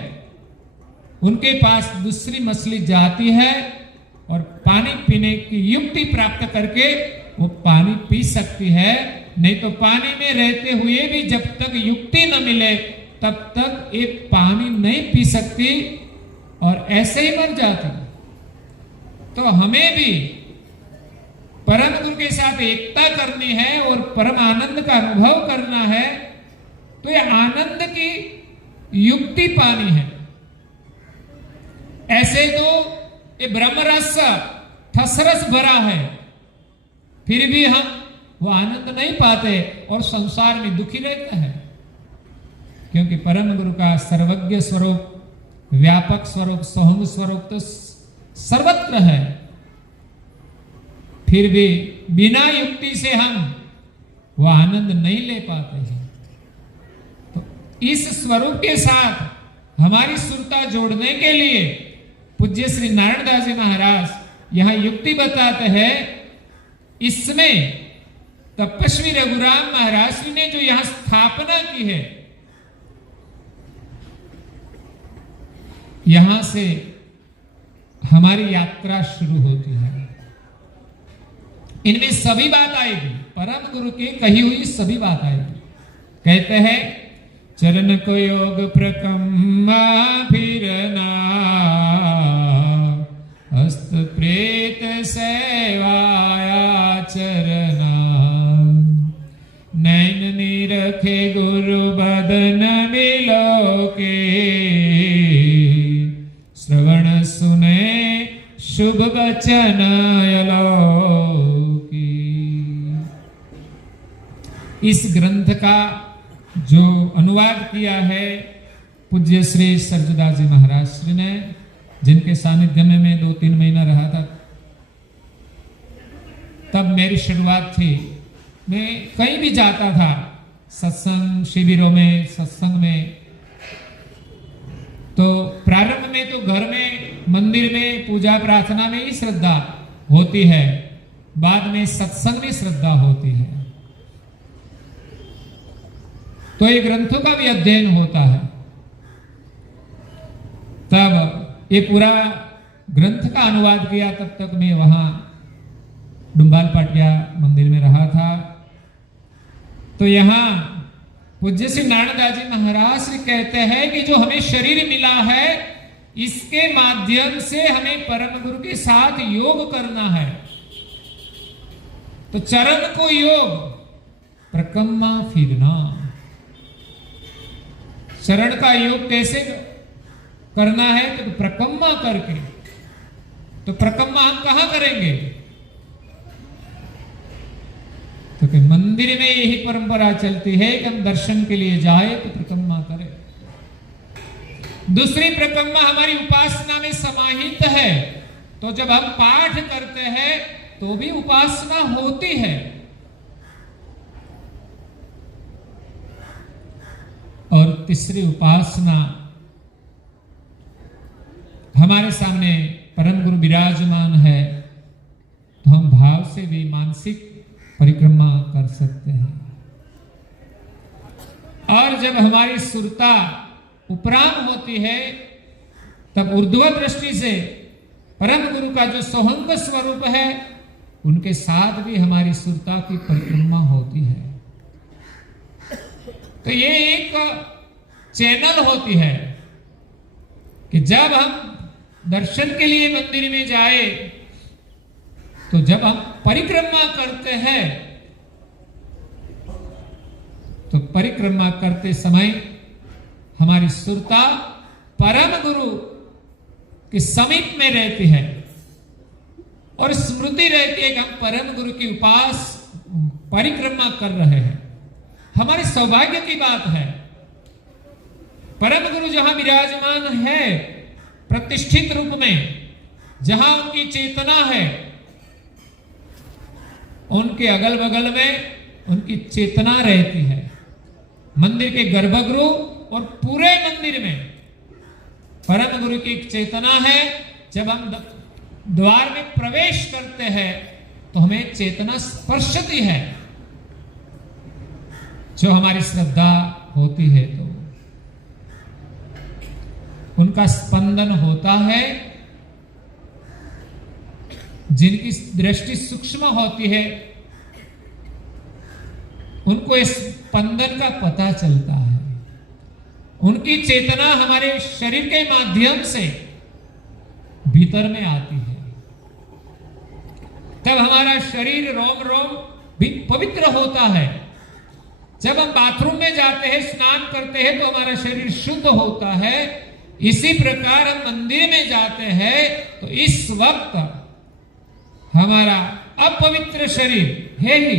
उनके पास दूसरी मछली जाती है और पानी पीने की युक्ति प्राप्त करके वो पानी पी सकती है। नहीं तो पानी में रहते हुए भी जब तक युक्ति न मिले तब तक ये पानी नहीं पी सकती और ऐसे ही मर जाती। तो हमें भी परम गुरु के साथ एकता करनी है और परम आनंद का अनुभव करना है। तो ये आनंद की युक्ति पानी है। ऐसे तो ये ब्रह्म रस ठसरस भरा है, फिर भी हम वो आनंद नहीं पाते और संसार में दुखी रहते हैं। क्योंकि परम गुरु का सर्वज्ञ स्वरूप, व्यापक स्वरूप, सोहम स्वरूप तो सर्वत्र है, फिर भी बिना युक्ति से हम वो आनंद नहीं ले पाते हैं। तो इस स्वरूप के साथ हमारी सुरता जोड़ने के लिए पूज्य श्री नारायण दास जी महाराज यहां युक्ति बताते हैं। इसमें तपस्वी रघुराम महाराज जी ने जो यहां स्थापना की है, यहां से हमारी यात्रा शुरू होती है। इनमें सभी बात आएगी, परम गुरु की कही हुई सभी बात आएगी। कहते हैं चरण को योग प्रकम्मा फिरना, हस्त प्रेत सेवाया चरना, नैन निरखे गुरु बदन मिलो के, श्रवण सुने शुभ वचन अलौकी। इस ग्रंथ का जो अनुवाद किया है पूज्य श्री सरजुदास जी महाराज श्री ने, जिनके सानिध्य में मैं 2-3 महीना रहा था, तब मेरी शुरुआत थी। मैं कहीं भी जाता था, सत्संग शिविरों में, सत्संग में, तो प्रारंभ में तो घर में, मंदिर में, पूजा प्रार्थना में ही श्रद्धा होती है, बाद में सत्संग में श्रद्धा होती है। तो ये ग्रंथों का भी अध्ययन होता है। तब ये पूरा ग्रंथ का अनुवाद किया, तब तक मैं वहां डुम्बाल पाटिया मंदिर में रहा था। तो यहां पूज्य श्री नारायण दास जी महाराज श्री कहते हैं कि जो हमें शरीर मिला है, इसके माध्यम से हमें परम गुरु के साथ योग करना है। तो चरण को योग प्रकम्मा फिरना, चरण का योग कैसे करना है? तो प्रकम्मा करके। तो प्रकम्मा हम कहां करेंगे? तो कि मंदिर में यही परंपरा चलती है कि हम दर्शन के लिए जाए तो प्रकम्मा करें। दूसरी प्रकम्मा हमारी उपासना में समाहित है। तो जब हम पाठ करते हैं तो भी उपासना होती है। और तीसरी उपासना, हमारे सामने परम गुरु विराजमान है, तो हम भाव से भी मानसिक परिक्रमा कर सकते हैं। और जब हमारी सुरता उपराम होती है, तब ऊर्ध्व दृष्टि से परम गुरु का जो सोहंग स्वरूप है, उनके साथ भी हमारी सुरता की परिक्रमा होती है। तो ये एक चैनल होती है कि जब हम दर्शन के लिए मंदिर में जाए, तो जब हम परिक्रमा करते हैं, तो परिक्रमा करते समय हमारी सुरता परम गुरु के समीप में रहती है और स्मृति रहती है कि हम परम गुरु की परिक्रमा कर रहे हैं। हमारे सौभाग्य की बात है। परम गुरु जहां विराजमान है प्रतिष्ठित रूप में, जहां उनकी चेतना है, उनके अगल बगल में उनकी चेतना रहती है। मंदिर के गर्भगृह और पूरे मंदिर में परम गुरु की चेतना है। जब हम द्वार में प्रवेश करते हैं तो हमें चेतना स्पर्शती है। जो हमारी श्रद्धा होती है तो उनका स्पंदन होता है। जिनकी दृष्टि सूक्ष्म होती है, उनको इस स्पंदन का पता चलता है। उनकी चेतना हमारे शरीर के माध्यम से भीतर में आती है। तब हमारा शरीर रोम रोम भी पवित्र होता है। जब हम बाथरूम में जाते हैं, स्नान करते हैं, तो हमारा शरीर शुद्ध होता है। इसी प्रकार हम मंदिर में जाते हैं तो इस वक्त हमारा अपवित्र शरीर है ही,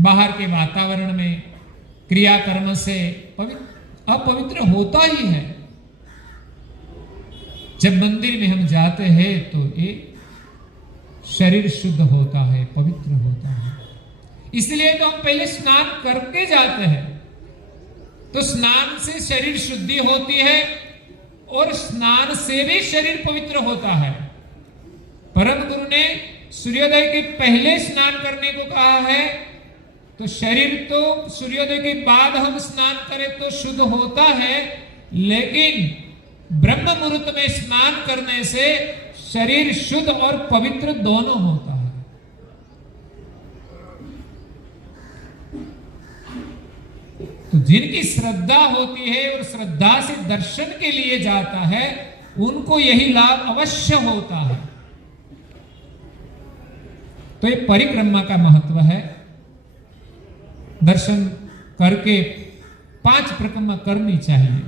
बाहर के वातावरण में क्रियाकर्म से अपवित्र होता ही है। जब मंदिर में हम जाते हैं तो ये शरीर शुद्ध होता है, पवित्र होता है। इसलिए तो हम पहले स्नान करके जाते हैं। तो स्नान से शरीर शुद्धि होती है और स्नान से भी शरीर पवित्र होता है। परम गुरु ने सूर्योदय के पहले स्नान करने को कहा है, तो शरीर तो सूर्योदय के बाद हम स्नान करें तो शुद्ध होता है, लेकिन ब्रह्म मुहूर्त में स्नान करने से शरीर शुद्ध और पवित्र दोनों होता है। तो जिनकी श्रद्धा होती है और श्रद्धा से दर्शन के लिए जाता है, उनको यही लाभ अवश्य होता है। तो ये परिक्रमा का महत्व है। दर्शन करके 5 परिक्रमा करनी चाहिए,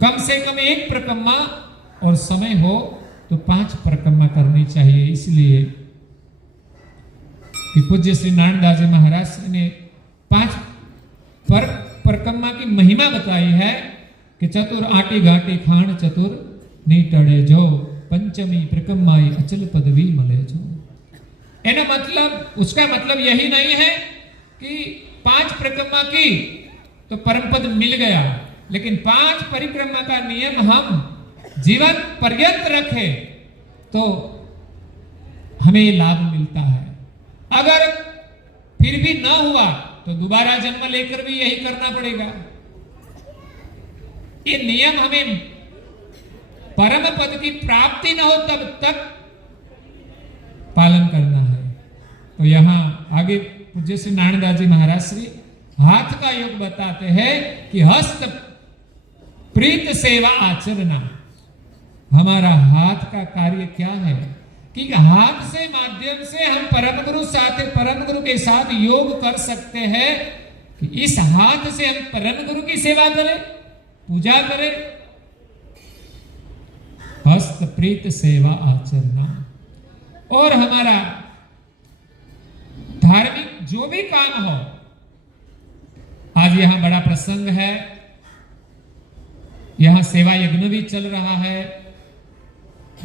कम से कम 1 परिक्रमा, और समय हो तो 5 परिक्रमा करनी चाहिए। इसलिए कि पूज्य श्री नारायणदास जी महाराज ने 5 परिक्रमा की महिमा बताई है कि चतुर आटी घाटी खान चतुर नी टड़े जो पंचमी परिक्रमाई अचल पदवी मले जो। एना मतलब, उसका मतलब यही नहीं है कि 5 परिक्रमा की तो परम पद मिल गया, लेकिन 5 परिक्रमा का नियम हम जीवन पर्यंत रखें तो हमें ये लाभ मिलता है। अगर फिर भी ना हुआ तो दोबारा जन्म लेकर भी यही करना पड़ेगा। ये नियम हमें परम पद की प्राप्ति न हो तब तक पालन करना है। तो यहां आगे पूज्य श्री नारायणदास जी महाराज श्री हाथ का योग बताते हैं कि हस्त प्रीत सेवा आचरना। हमारा हाथ का कार्य क्या है कि हाथ से माध्यम से हम परम गुरु के साथ योग कर सकते हैं कि इस हाथ से हम परम गुरु की सेवा करें, पूजा करें। हस्त प्रीत सेवा आचरना। और हमारा धार्मिक जो भी काम हो, आज यहां बड़ा प्रसंग है, यहां सेवा यज्ञ भी चल रहा है।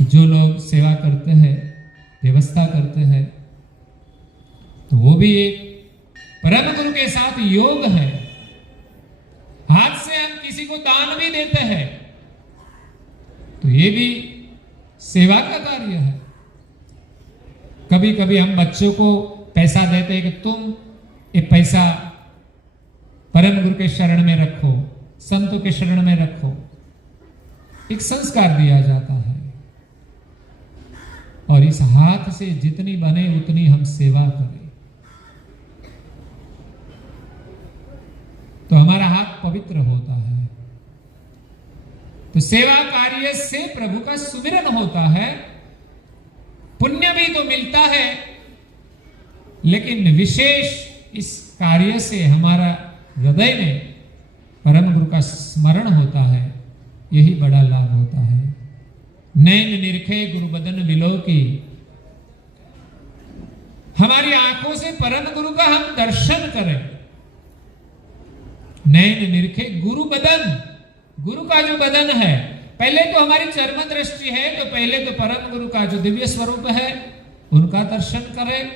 जो लोग सेवा करते हैं, व्यवस्था करते हैं, तो वो भी एक परम गुरु के साथ योग है। हाथ से हम किसी को दान भी देते हैं तो ये भी सेवा का कार्य है। कभी कभी हम बच्चों को पैसा देते हैं कि तुम ये पैसा परम गुरु के शरण में रखो, संतों के शरण में रखो। एक संस्कार दिया जाता है। और इस हाथ से जितनी बने उतनी हम सेवा करें तो हमारा हाथ पवित्र होता है। तो सेवा कार्य से प्रभु का सुमिरन होता है, पुण्य भी तो मिलता है, लेकिन विशेष इस कार्य से हमारा हृदय में परम गुरु का स्मरण होता है, यही बड़ा लाभ होता है। नैन निरखे गुरु बदन विलोकी। हमारी आंखों से परम गुरु का हम दर्शन करें। नैन निरखे गुरु बदन, गुरु का जो बदन है, पहले तो हमारी चर्म दृष्टि है, तो पहले तो परम गुरु का जो दिव्य स्वरूप है उनका दर्शन करें।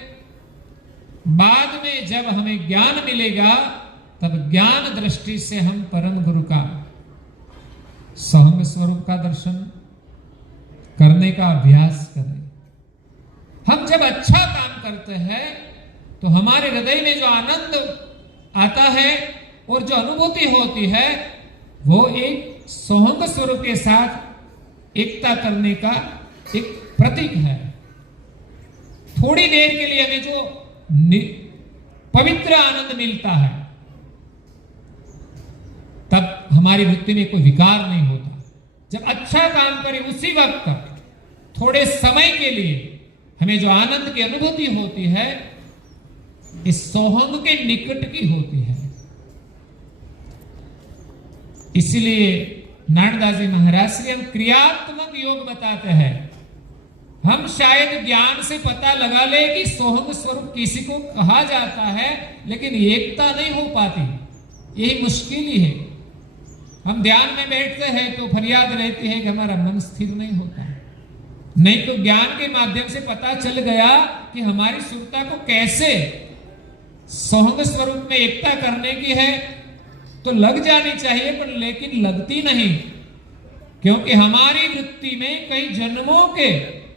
बाद में जब हमें ज्ञान मिलेगा तब ज्ञान दृष्टि से हम परम गुरु का सहंग स्वरूप का दर्शन करने का अभ्यास करें। हम जब अच्छा काम करते हैं तो हमारे हृदय में जो आनंद आता है और जो अनुभूति होती है वो एक सोहंग स्वरूप के साथ एकता करने का एक प्रतीक है। थोड़ी देर के लिए हमें जो पवित्र आनंद मिलता है तब हमारी वृत्ति में कोई विकार नहीं होता। जब अच्छा काम करें उसी वक्त थोड़े समय के लिए हमें जो आनंद की अनुभूति होती है इस सोहंग के निकट की होती है। इसलिए नारदास जी महाराज श्री हम क्रियात्मक योग बताते हैं। हम शायद ज्ञान से पता लगा ले कि सोहम स्वरूप किसी को कहा जाता है, लेकिन एकता नहीं हो पाती, यही मुश्किल ही है। हम ध्यान में बैठते हैं तो फरियाद रहती है कि हमारा मन स्थिर नहीं होता, नहीं तो ज्ञान के माध्यम से पता चल गया कि हमारी सुरता को कैसे सोहम स्वरूप में एकता करने की है, तो लग जानी चाहिए, पर लेकिन लगती नहीं, क्योंकि हमारी वृत्ति में कई जन्मों के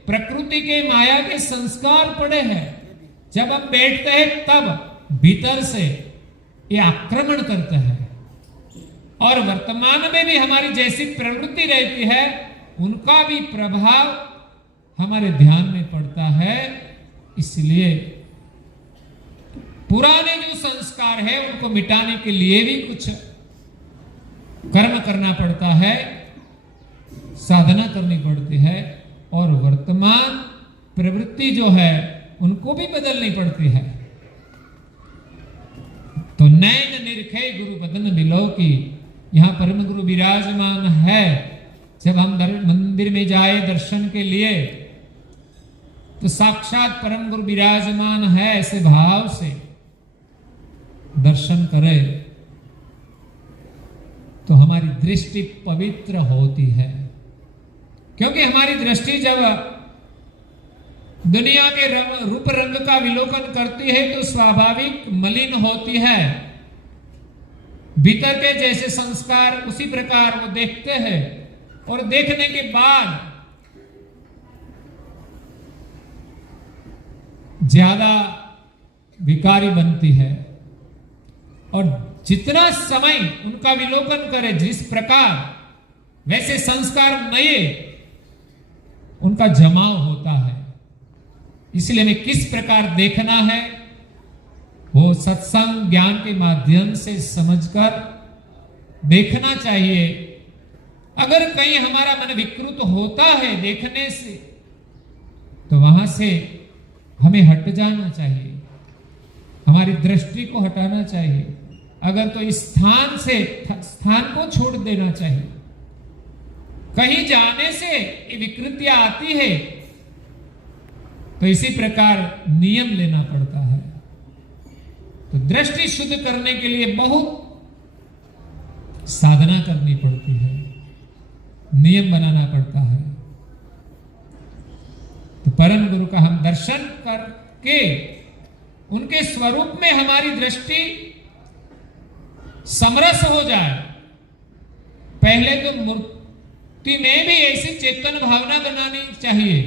प्रकृति के माया के संस्कार पड़े हैं। जब हम बैठते हैं तब भीतर से ये आक्रमण करते हैं, और वर्तमान में भी हमारी जैसी प्रवृत्ति रहती है उनका भी प्रभाव हमारे ध्यान में पड़ता है। इसलिए पुराने जो संस्कार है उनको मिटाने के लिए भी कुछ कर्म करना पड़ता है, साधना करनी पड़ती है, और वर्तमान प्रवृत्ति जो है उनको भी बदलनी पड़ती है। तो नैन निरखे गुरु बदन बिलो की, यहां परम गुरु विराजमान है। जब हम मंदिर में जाए दर्शन के लिए तो साक्षात परम गुरु विराजमान है, ऐसे भाव से दर्शन करें तो हमारी दृष्टि पवित्र होती है। क्योंकि हमारी दृष्टि जब दुनिया के रूप रंग का विलोकन करती है तो स्वाभाविक मलिन होती है। भीतर के जैसे संस्कार उसी प्रकार वो देखते हैं, और देखने के बाद ज्यादा विकारी बनती है। और जितना समय उनका विलोकन करे जिस प्रकार, वैसे संस्कार नए उनका जमाव होता है। इसलिए हमें किस प्रकार देखना है वो सत्संग ज्ञान के माध्यम से समझकर देखना चाहिए। अगर कहीं हमारा मन विकृत होता है देखने से, तो वहां से हमें हट जाना चाहिए, हमारी दृष्टि को हटाना चाहिए। अगर तो इस स्थान को छोड़ देना चाहिए। कहीं जाने से ये विकृतियां आती है तो इसी प्रकार नियम लेना पड़ता है। तो दृष्टि शुद्ध करने के लिए बहुत साधना करनी पड़ती है, नियम बनाना पड़ता है। तो परम गुरु का हम दर्शन करके उनके स्वरूप में हमारी दृष्टि समरस हो जाए। पहले तो मूर्ति में भी ऐसी चेतन भावना बनानी चाहिए,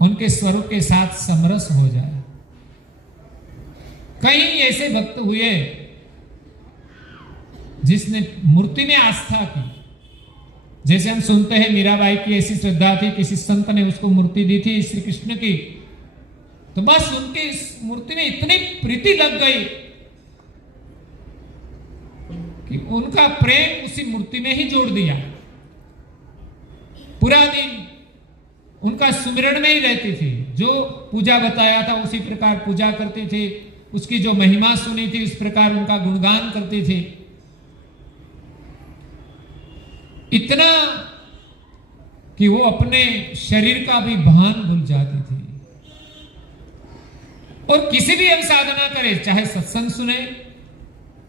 उनके स्वरूप के साथ समरस हो जाए। कई ऐसे भक्त हुए जिसने मूर्ति में आस्था की। जैसे हम सुनते हैं मीराबाई की ऐसी श्रद्धा थी, किसी संत ने उसको मूर्ति दी थी श्री कृष्ण की, तो बस उनके इस मूर्ति में इतनी प्रीति लग गई कि उनका प्रेम उसी मूर्ति में ही जोड़ दिया। पूरा दिन उनका सुमिरन में ही रहती थी, जो पूजा बताया था उसी प्रकार पूजा करती थी, उसकी जो महिमा सुनी थी उस प्रकार उनका गुणगान करती थी। इतना कि वो अपने शरीर का भी भान भूल जाती थी। और किसी भी हम साधना करें, चाहे सत्संग सुने,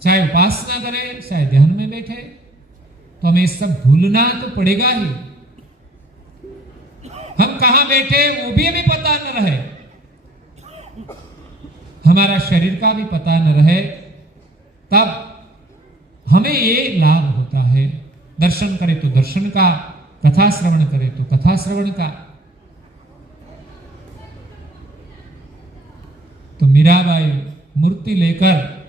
चाहे उपासना करें, चाहे ध्यान में बैठे, तो हमें सब भूलना तो पड़ेगा ही। हम कहां बैठे वो भी हमें पता न रहे, हमारा शरीर का भी पता न रहे, तब हमें ये लाभ होता है। दर्शन करे तो दर्शन का, कथा श्रवण करे तो कथा श्रवण का। तो मीराबाई मूर्ति लेकर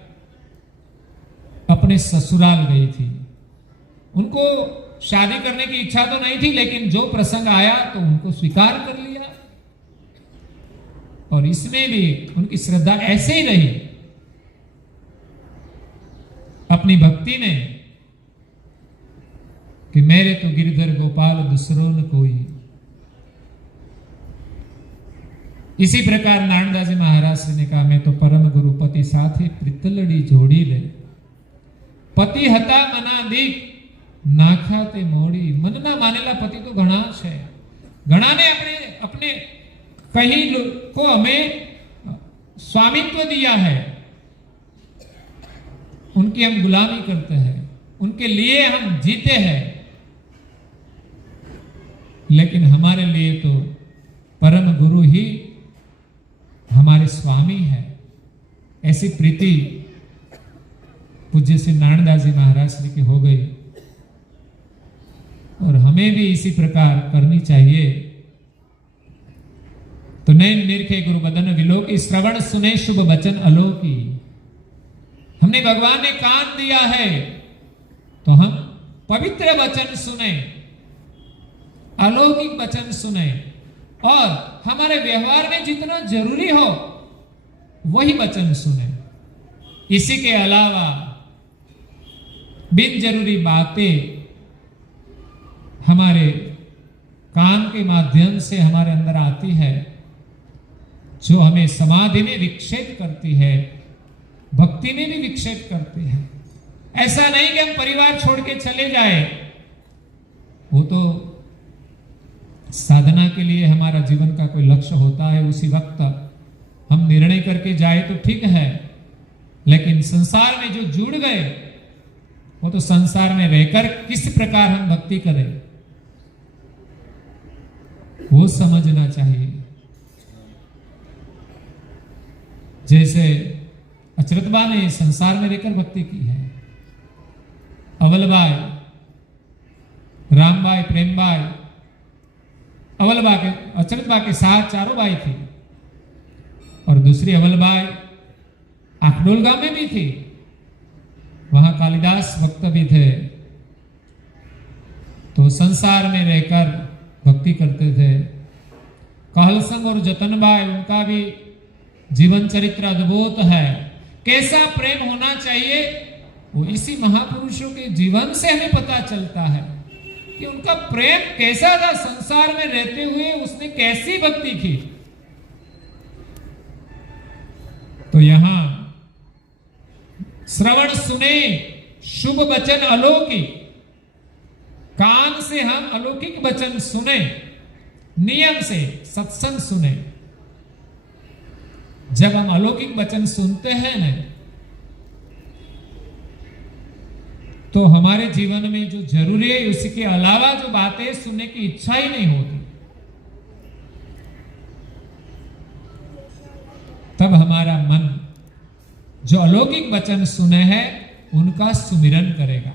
अपने ससुराल गई थी। उनको शादी करने की इच्छा तो नहीं थी, लेकिन जो प्रसंग आया तो उनको स्वीकार कर लिया। और इसमें भी उनकी श्रद्धा ऐसे ही रही अपनी भक्ति में कि मेरे तो गिरधर गोपाल दूसरों न कोई। इसी प्रकार नारायणदास जी महाराज ने कहा, मैं तो परम गुरुपति साथी प्रीतलड़ी जोड़ी ले। પતિ હતા મનાદિક નાખા તે મોડી. મનના માનેલા પતિ તો ઘણા છે, ઘણાને अपने कहीं को हमें स्वामित्व दिया है, उनकी हम गुलामी करते हैं, उनके लिए हम जीते हैं, लेकिन हमारे लिए तो परम गुरु ही हमारे स्वामी है. ऐसी प्रीति पूज्य श्री नारायणदास जी महाराज श्री की हो गई और हमें भी इसी प्रकार करनी चाहिए. तो नैन निरखे गुरु बदन विलोकी, श्रवण सुने शुभ वचन अलोकी. हमने भगवान ने कान दिया है तो हम पवित्र वचन सुने, अलौकिक वचन सुने और हमारे व्यवहार में जितना जरूरी हो वही वचन सुने. इसी के अलावा बिन जरूरी बातें हमारे कान के माध्यम से हमारे अंदर आती है, जो हमें समाधि में विक्षेप करती है, भक्ति में भी विक्षेप करती है. ऐसा नहीं कि हम परिवार छोड़ के चले जाए, वो तो साधना के लिए हमारा जीवन का कोई लक्ष्य होता है, उसी वक्त हम निर्णय करके जाए तो ठीक है, लेकिन संसार में जो जुड़ गए वो तो संसार में रहकर किस प्रकार हम भक्ति करें वो समझना चाहिए. जैसे अचरतबा ने संसार में रहकर भक्ति की है, अवलबाई, रामबाई, प्रेमबाई, अवलबा के अचरतबा के साथ चारों बाई थी और दूसरी अवलबाई आखडोल गांव में भी थी, वहां कालिदास भक्त भी थे. तो संसार में रहकर भक्ति करते थे. कहलसंग और जतनबाई, उनका भी जीवन चरित्र अद्भुत है. कैसा प्रेम होना चाहिए वो इसी महापुरुषों के जीवन से हमें पता चलता है कि उनका प्रेम कैसा था. संसार में रहते हुए उसने कैसी भक्ति की. तो यहां श्रवण सुने शुभ वचन अलौकिक, कान से हम अलौकिक वचन सुने, नियम से सत्संग सुने. जब हम अलौकिक वचन सुनते हैं ना, तो हमारे जीवन में जो जरूरी है उसके अलावा जो बातें सुनने की इच्छा ही नहीं होती. तब हमारा मन जो अलौकिक वचन सुने हैं उनका सुमिरन करेगा.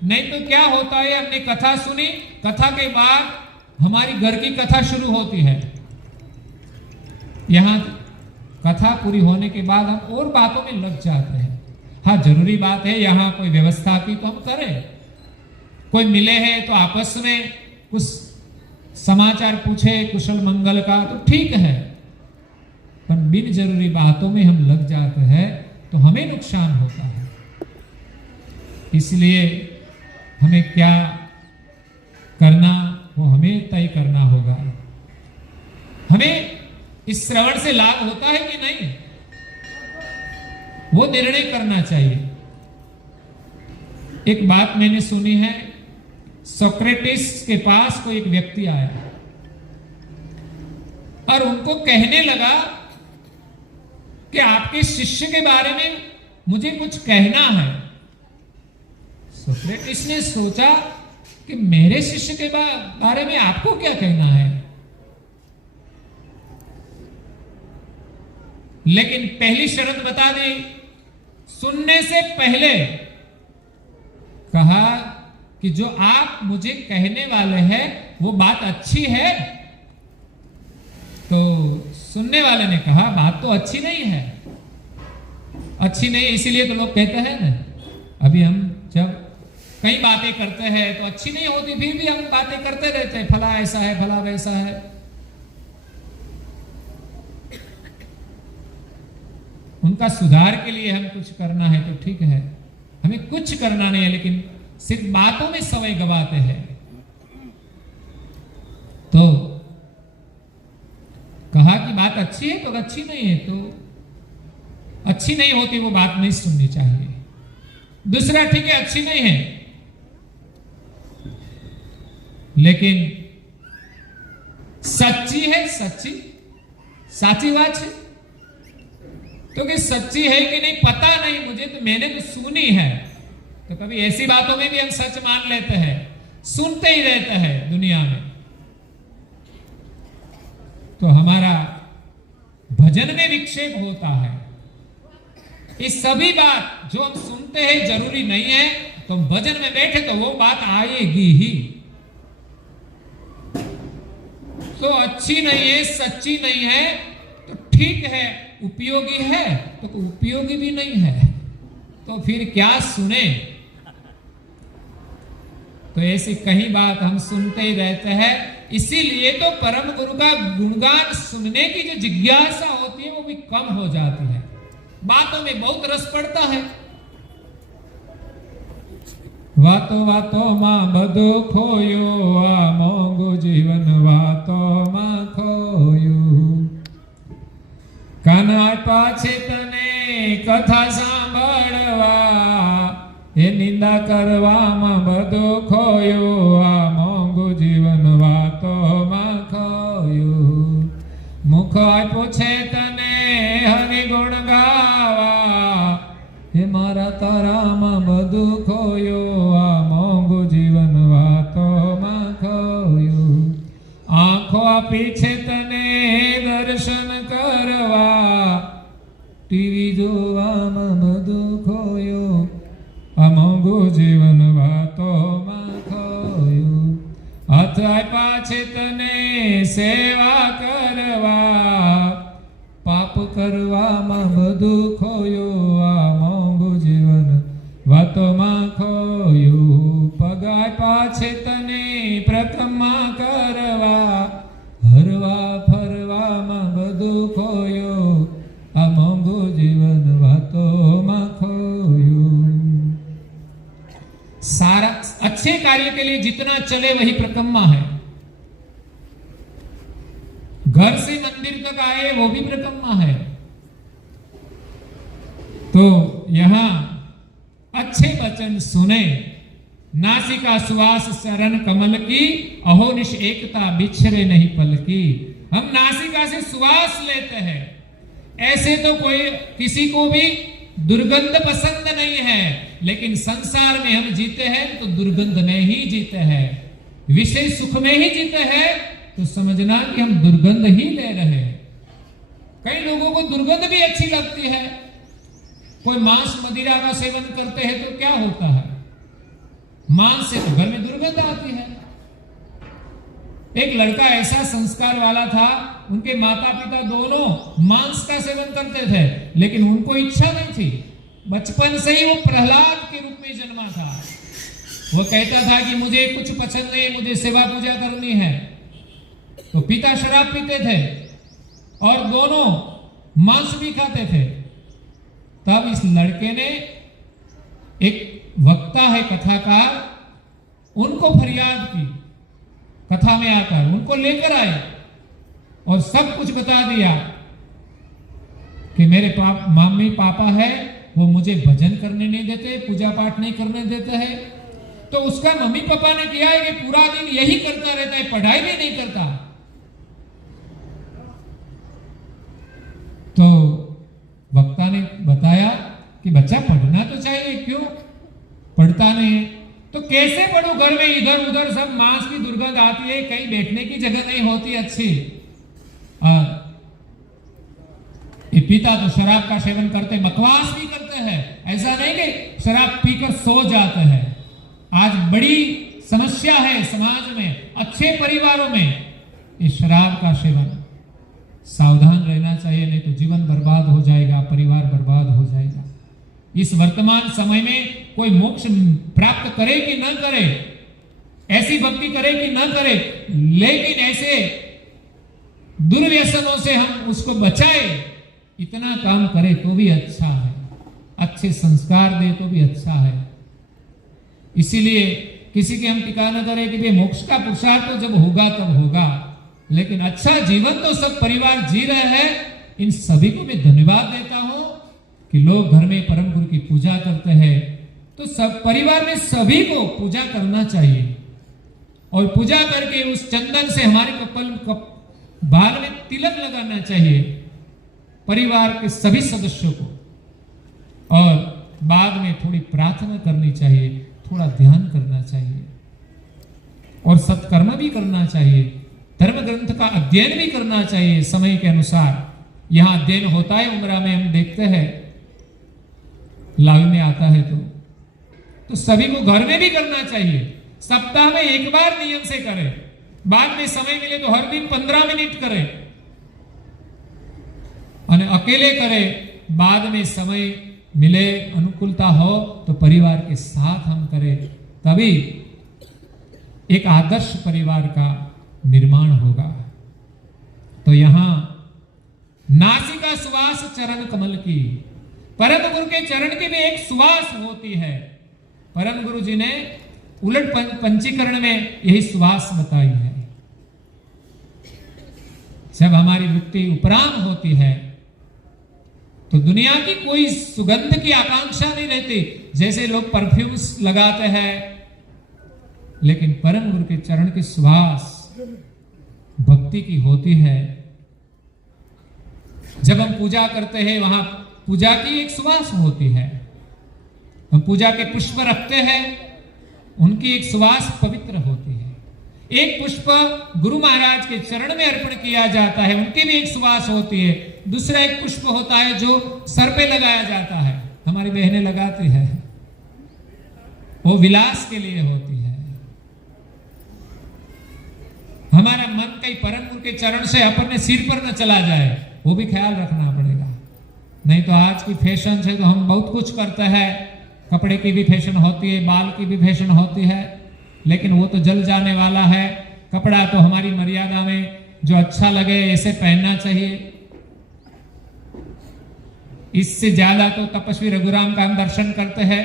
नहीं तो क्या होता है, हमने कथा सुनी, कथा के बाद हमारी घर की कथा शुरू होती है. यहां कथा पूरी होने के बाद हम और बातों में लग जाते हैं. हाँ, जरूरी बात है यहां कोई व्यवस्था की तो हम करें, कोई मिले हैं तो आपस में कुछ समाचार पूछे कुशल मंगल का तो ठीक है, पर बिन जरूरी बातों में हम लग जाते हैं तो हमें नुकसान होता है. इसलिए हमें क्या करना वो हमें तय करना होगा. हमें इस श्रवण से लाभ होता है कि नहीं वो निर्णय करना चाहिए. एक बात मैंने सुनी है, सोक्रेटिस के पास कोई एक व्यक्ति आया और उनको कहने लगा कि आपके शिष्य के बारे में मुझे कुछ कहना है. सोक्रेटिस ने सोचा कि मेरे शिष्य के बारे में आपको क्या कहना है, लेकिन पहली शर्त बता दी. सुनने से पहले कहा कि जो आप मुझे कहने वाले हैं वो बात अच्छी है. तो सुनने वाले ने कहा बात तो अच्छी नहीं है. अच्छी नहीं इसीलिए तो लोग कहते हैं ना, अभी हम जब कई बातें करते हैं तो अच्छी नहीं होती, फिर भी हम बातें करते रहते हैं, फला ऐसा है, फला वैसा है. उनका सुधार के लिए हम कुछ करना है तो ठीक है, हमें कुछ करना नहीं है, लेकिन सिर्फ बातों में समय गवाते हैं. तो कहा कि बात अच्छी है तो अच्छी नहीं है, तो अच्छी नहीं होती वो बात नहीं सुननी चाहिए. दूसरा ठीक है अच्छी नहीं है, लेकिन सच्ची है, सच्ची साची बात है। तो कि सच्ची है कि नहीं पता नहीं मुझे, तो मैंने तो सुनी है। तो कभी ऐसी बातों में भी हम सच मान लेते हैं, सुनते ही रहते हैं दुनिया में। तो हमारा भजन में विक्षेप होता है। ये सभी बात जो हम सुनते हैं जरूरी नहीं है, तो हम भजन में बैठे तो वो बात आएगी ही। तो अच्छी नहीं है, सच्ची नहीं है तो ठीक है, उपयोगी है तो उपयोगी भी नहीं है, तो फिर क्या सुने। तो ऐसी कई बात हम सुनते ही रहते हैं। इसीलिए तो परम गुरु का गुणगान सुनने की जो जिज्ञासा होती है वो भी कम हो जाती है। बातों में बहुत रस पड़ता है। वातो वातो मां बधु खोयो, आ मोंगो जीवन वातो मां खोयो। काना पाछे तने कथा सांभळवा, ए निंदा करवामां बधु खोयो, आ मोंगो जीवन वातो मां खोयो। मुख आप्यो छे तने हरि गुण गावा, हे मारा तारामां बधु खोयो, आ मोंगो जीवन वातो मां खोयो। आंखो आपी छे तने दर्शन करवा, टीवी जोवामां बधु खोयो, आ मोंगो जीवन वातो मां खोयो। हाथ आप्या छे तने सेवा करवा, पाप करवामां बधु खोयो, आ मोंगो जीवन वातो मां खोयो। पग आप्या छे तने प्रकमा करवा, हरवा फरवामां बधु खोयो, आ मोंगो जीवन वातो मां खोयो। सारा अच्छे कार्य के लिए जितना चले वही प्रकम्मा है। घर से मंदिर तक आए वो भी प्रकम्मा है। तो यहां अच्छे वचन सुने, नासिका सुवास शरण कमल की, अहोनिश एकता बिछरे नहीं पल की। हम नासिका से सुवास लेते हैं। ऐसे तो कोई किसी को भी दुर्गंध पसंद नहीं है, लेकिन संसार में हम जीते हैं तो दुर्गंध में ही जीते हैं, विषय सुख में ही जीते हैं, तो समझना कि हम दुर्गंध ही ले रहे हैं। कई लोगों को दुर्गंध भी अच्छी लगती है। कोई मांस मदिरा का सेवन करते हैं तो क्या होता है, मांस से तो घर में दुर्गंध आती है। एक लड़का ऐसा संस्कार वाला था, उनके माता पिता दोनों मांस का सेवन करते थे, लेकिन उनको इच्छा नहीं थी। बचपन से ही वो प्रहलाद के रूप में जन्मा था। वो कहता था कि मुझे कुछ पसंद नहीं, मुझे सेवा पूजा करनी है। तो पिता शराब पीते थे और दोनों मांस भी खाते थे। तब इस लड़के ने, एक वक्ता है कथाकार, उनको फरियाद की, कथा में आकर उनको लेकर आए और सब कुछ बता दिया कि मेरे मम्मी पापा है, वो मुझे भजन करने नहीं देते, पूजा पाठ नहीं करने देते हैं। तो उसका मम्मी पापा ने किया है कि पूरा दिन यही करता रहता है, पढ़ाई भी नहीं करता। तो वक्ता ने बताया कि बच्चा पढ़ना तो चाहिए, क्यों पढ़ता नहीं? तो कैसे पढ़ो, घर में इधर उधर सब मांस की दुर्गंध आती है, कहीं बैठने की जगह नहीं होती अच्छी। ये पिता तो शराब का सेवन करते, बकवास भी करते हैं। ऐसा नहीं कि शराब पीकर सो जाते हैं। आज बड़ी समस्या है समाज में, अच्छे परिवारों में ये शराब का सेवन। सावधान रहना चाहिए, नहीं तो जीवन बर्बाद हो जाएगा, परिवार बर्बाद हो जाएगा। इस वर्तमान समय में कोई मोक्ष प्राप्त करे कि न करे, ऐसी भक्ति करे कि न करे, लेकिन ऐसे दुर्व्यसनों से हम उसको बचाए, इतना काम करे तो भी अच्छा है, अच्छे संस्कार दे तो भी अच्छा है। इसीलिए किसी की हम टीका न करें कि भाई मोक्ष का पुरुषार्थ तो जब होगा तब होगा, लेकिन अच्छा जीवन तो सब परिवार जी रहे हैं। इन सभी को मैं धन्यवाद देता हूं कि लोग घर में परम गुरु की पूजा करते हैं, तो सब परिवार में सभी को पूजा करना चाहिए और पूजा करके उस चंदन से हमारे बाल में तिलक लगाना चाहिए परिवार के सभी सदस्यों को, और बाद में थोड़ी प्रार्थना करनी चाहिए, थोड़ा ध्यान करना चाहिए और सत्कर्म भी करना चाहिए, धर्म ग्रंथ का अध्ययन भी करना चाहिए समय के अनुसार। यहां अध्ययन होता है उमरा में, हम देखते हैं लाभ में आता है तो सभी को घर में भी करना चाहिए। सप्ताह में एक बार नियम से करें, बाद में समय मिले तो हर दिन 15 मिनट करें, और अकेले करें, बाद में समय मिले अनुकूलता हो तो परिवार के साथ हम करें, तभी एक आदर्श परिवार का निर्माण होगा। तो यहां नासिका सुवास चरण कमल की, परम गुरु के चरण की भी एक सुवास होती है। परम गुरु जी ने उलट पंचीकरण में यही सुवास बताई है। जब हमारी वृत्ति उपराम होती है तो दुनिया की कोई सुगंध की आकांक्षा नहीं रहती। जैसे लोग परफ्यूम्स लगाते हैं, लेकिन परम गुरु के चरण की सुवास भक्ति की होती है। जब हम पूजा करते हैं वहां पूजा की एक सुवास होती है। हम पूजा के पुष्प रखते हैं, उनकी एक सुवास पवित्र होती है। एक पुष्प गुरु महाराज के चरण में अर्पण किया जाता है, उनकी भी एक सुवास होती है। दूसरा एक पुष्प होता है जो सर पे लगाया जाता है, हमारी बहनें लगाती है, वो विलास के लिए होती है। हमारा मन कहीं परम गुरु के चरण से अपने सिर पर न चला जाए, वो भी ख्याल रखना पड़ेगा। नहीं तो आज की फैशन से तो हम बहुत कुछ करते हैं, कपड़े की भी फैशन होती है, बाल की भी फैशन होती है, लेकिन वो तो जल जाने वाला है। कपड़ा तो हमारी मर्यादा में जो अच्छा लगे ऐसे पहनना चाहिए। इससे ज्यादा तो तपस्वी रघुराम का हम दर्शन करते हैं,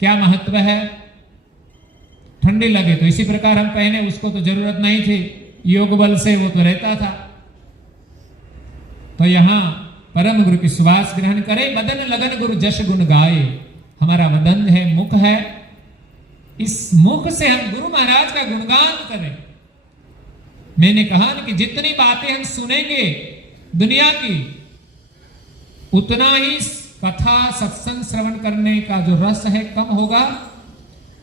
क्या महत्व है। ठंडी लगे तो इसी प्रकार हम पहने, उसको तो जरूरत नहीं थी, योग बल से वो तो रहता था। तो यहां परम गुरु की सुवास ग्रहण करें। बदन लगन गुरु जश गुण गाए। हमारा वदन है, मुख है, इस मुख से हम गुरु महाराज का गुणगान करें। मैंने कहा ना कि जितनी बातें हम सुनेंगे दुनिया की, उतना ही कथा सत्संग श्रवण करने का जो रस है कम होगा,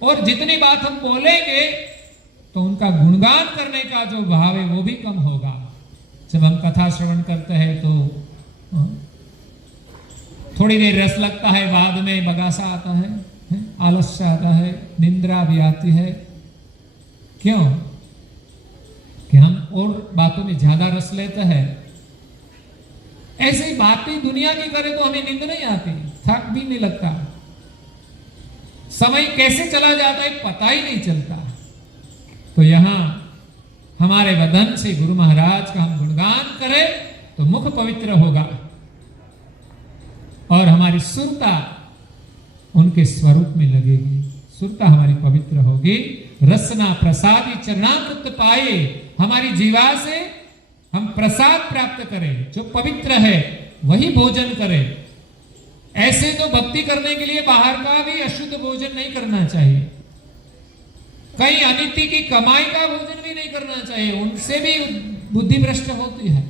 और जितनी बात हम बोलेंगे तो उनका गुणगान करने का जो भाव है वो भी कम होगा। जब हम कथा श्रवण करते हैं तो थोड़ी देर रस लगता है, बाद में बगासा आता है, आलस्य आता है, निंद्रा भी आती है। क्यों? कि हम और बातों में ज्यादा रस लेते हैं। ऐसी बातें दुनिया की करें तो हमें नींद नहीं आती, थक भी नहीं लगता, समय कैसे चला जाता है पता ही नहीं चलता। तो यहां हमारे वदन से गुरु महाराज का हम गुणगान करें तो मुख पवित्र होगा और हमारी सुरता उनके स्वरूप में लगेगी, सुरता हमारी पवित्र होगी। रसना प्रसादी चरणामृत पाए, हमारी जीवा से हम प्रसाद प्राप्त करें, जो पवित्र है वही भोजन करें। ऐसे तो भक्ति करने के लिए बाहर का भी अशुद्ध भोजन नहीं करना चाहिए, कहीं अनिति की कमाई का भोजन भी नहीं करना चाहिए, उनसे भी बुद्धि भ्रष्ट होती है।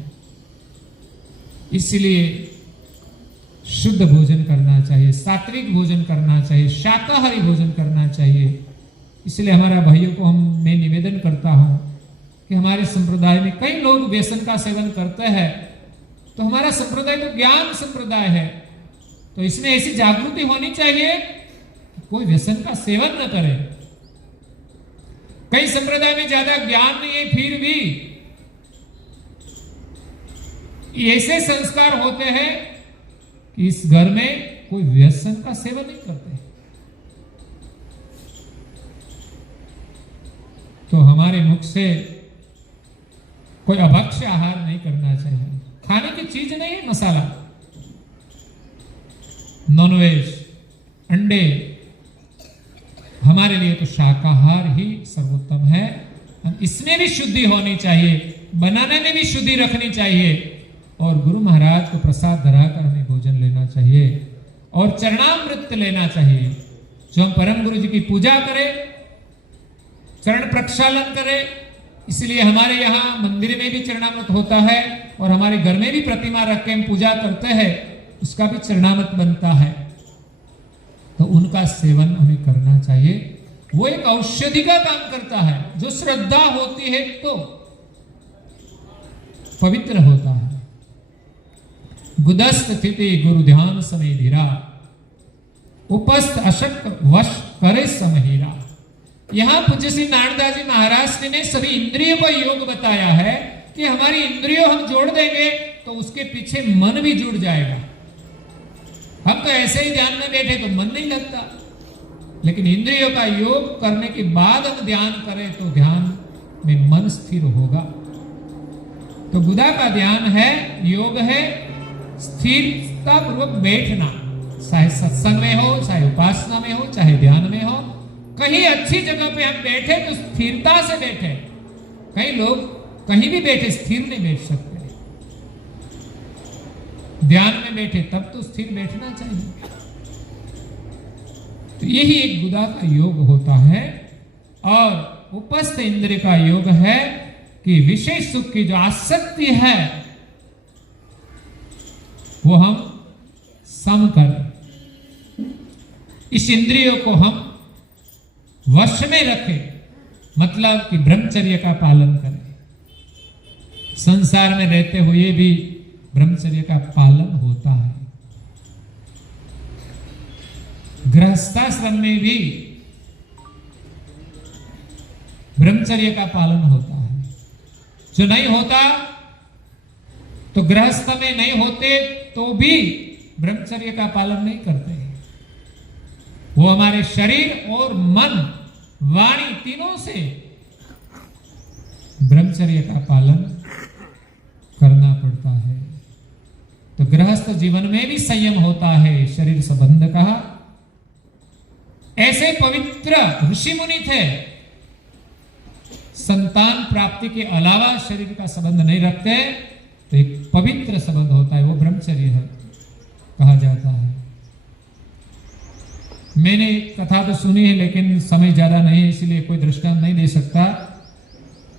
इसलिए शुद्ध भोजन करना चाहिए, सात्विक भोजन करना चाहिए, शाकाहारी भोजन करना चाहिए। इसलिए हमारा भाइयों को मैं निवेदन करता हूं कि हमारे संप्रदाय में कई लोग व्यसन का सेवन करते हैं, तो हमारा संप्रदाय तो ज्ञान संप्रदाय है, तो इसमें ऐसी जागृति होनी चाहिए कि कोई व्यसन का सेवन न करे। कई संप्रदाय में ज्यादा ज्ञान नहीं है, फिर भी ऐसे संस्कार होते हैं कि इस घर में कोई व्यसन का सेवन नहीं करते। तो हमारे मुख से कोई अभक्ष्य आहार नहीं करना चाहिए, खाने की चीज नहीं है मसाला, नॉनवेज, अंडे। हमारे लिए तो शाकाहार ही सर्वोत्तम है। इसमें भी शुद्धि होनी चाहिए, बनाने में भी शुद्धि रखनी चाहिए, और गुरु महाराज को प्रसाद धराकर हमें भोजन लेना चाहिए और चरणामृत लेना चाहिए। जो हम परम गुरु जी की पूजा करें, चरण प्रक्षालन करें, इसलिए हमारे यहाँ मंदिर में भी चरणामृत होता है और हमारे घर में भी प्रतिमा रख के हम पूजा करते हैं, उसका भी चरणामृत बनता है। तो उनका सेवन हमें करना चाहिए। वो एक औषधि का काम करता है। जो श्रद्धा होती है तो पवित्र होता है। गुदस्त स्थिति गुरु ध्यान समय धीरा, उपस्थ अशक्त वश करे समहीरा। यहां पूज्य श्री नारदास जी महाराज ने सभी इंद्रियों का योग बताया है कि हमारी इंद्रियों हम जोड़ देंगे तो उसके पीछे मन भी जुड़ जाएगा। हम तो ऐसे ही ध्यान में बैठे तो मन नहीं लगता, लेकिन इंद्रियों का योग करने के बाद हम ध्यान करें तो ध्यान में मन स्थिर होगा। तो बुधा का ध्यान है, योग है स्थिरता पूर्वक बैठना, चाहे सत्संग में हो, चाहे उपासना में हो, चाहे ध्यान में हो। कहीं अच्छी जगह पे हम बैठे तो स्थिरता से बैठे। कई लोग कहीं भी बैठे स्थिर नहीं बैठ सकते। ध्यान में बैठे तब तो स्थिर बैठना चाहिए। तो यही एक बुधा का योग होता है। और उपस्थ इंद्र का योग है कि विशेष सुख की जो आसक्ति है वो हम सम करें, इस इंद्रियों को हम वश में रखें, मतलब कि ब्रह्मचर्य का पालन करें। संसार में रहते हुए भी ब्रह्मचर्य का पालन होता है। गृहस्थाश्रम में भी ब्रह्मचर्य का पालन होता है। जो नहीं होता तो गृहस्थ में नहीं होते तो भी ब्रह्मचर्य का पालन नहीं करते हैं। वो हमारे शरीर और मन वाणी तीनों से ब्रह्मचर्य का पालन करना पड़ता है। तो गृहस्थ जीवन में भी संयम होता है, शरीर संबंध का। ऐसे पवित्र ऋषि मुनि थे, संतान प्राप्ति के अलावा शरीर का संबंध नहीं रखते, तो एक पवित्र संबंध होता है, वो ब्रह्मचर्य है कहा जाता है। मैंने कथा तो सुनी है लेकिन समय ज्यादा नहीं है, इसलिए कोई दृष्टांत नहीं दे सकता।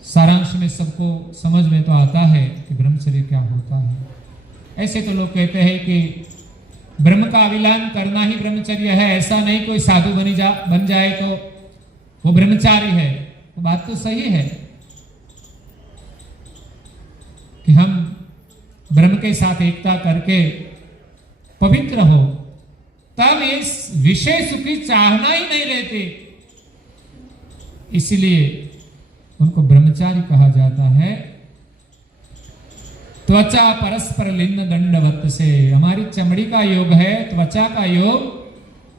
सारांश में सबको समझ में तो आता है कि ब्रह्मचर्य क्या होता है। ऐसे तो लोग कहते हैं कि ब्रह्म का अभिलान करना ही ब्रह्मचर्य है, ऐसा नहीं कोई साधु बन जाए तो वो ब्रह्मचारी है। तो बात तो सही है कि हम ब्रह्म के साथ एकता करके पवित्र हो, तब इस विषय सुख की चाहना ही नहीं रहती, इसलिए उनको ब्रह्मचारी कहा जाता है। त्वचा परस्पर लिंग दंडवत से, हमारी चमड़ी का योग है, त्वचा का योग,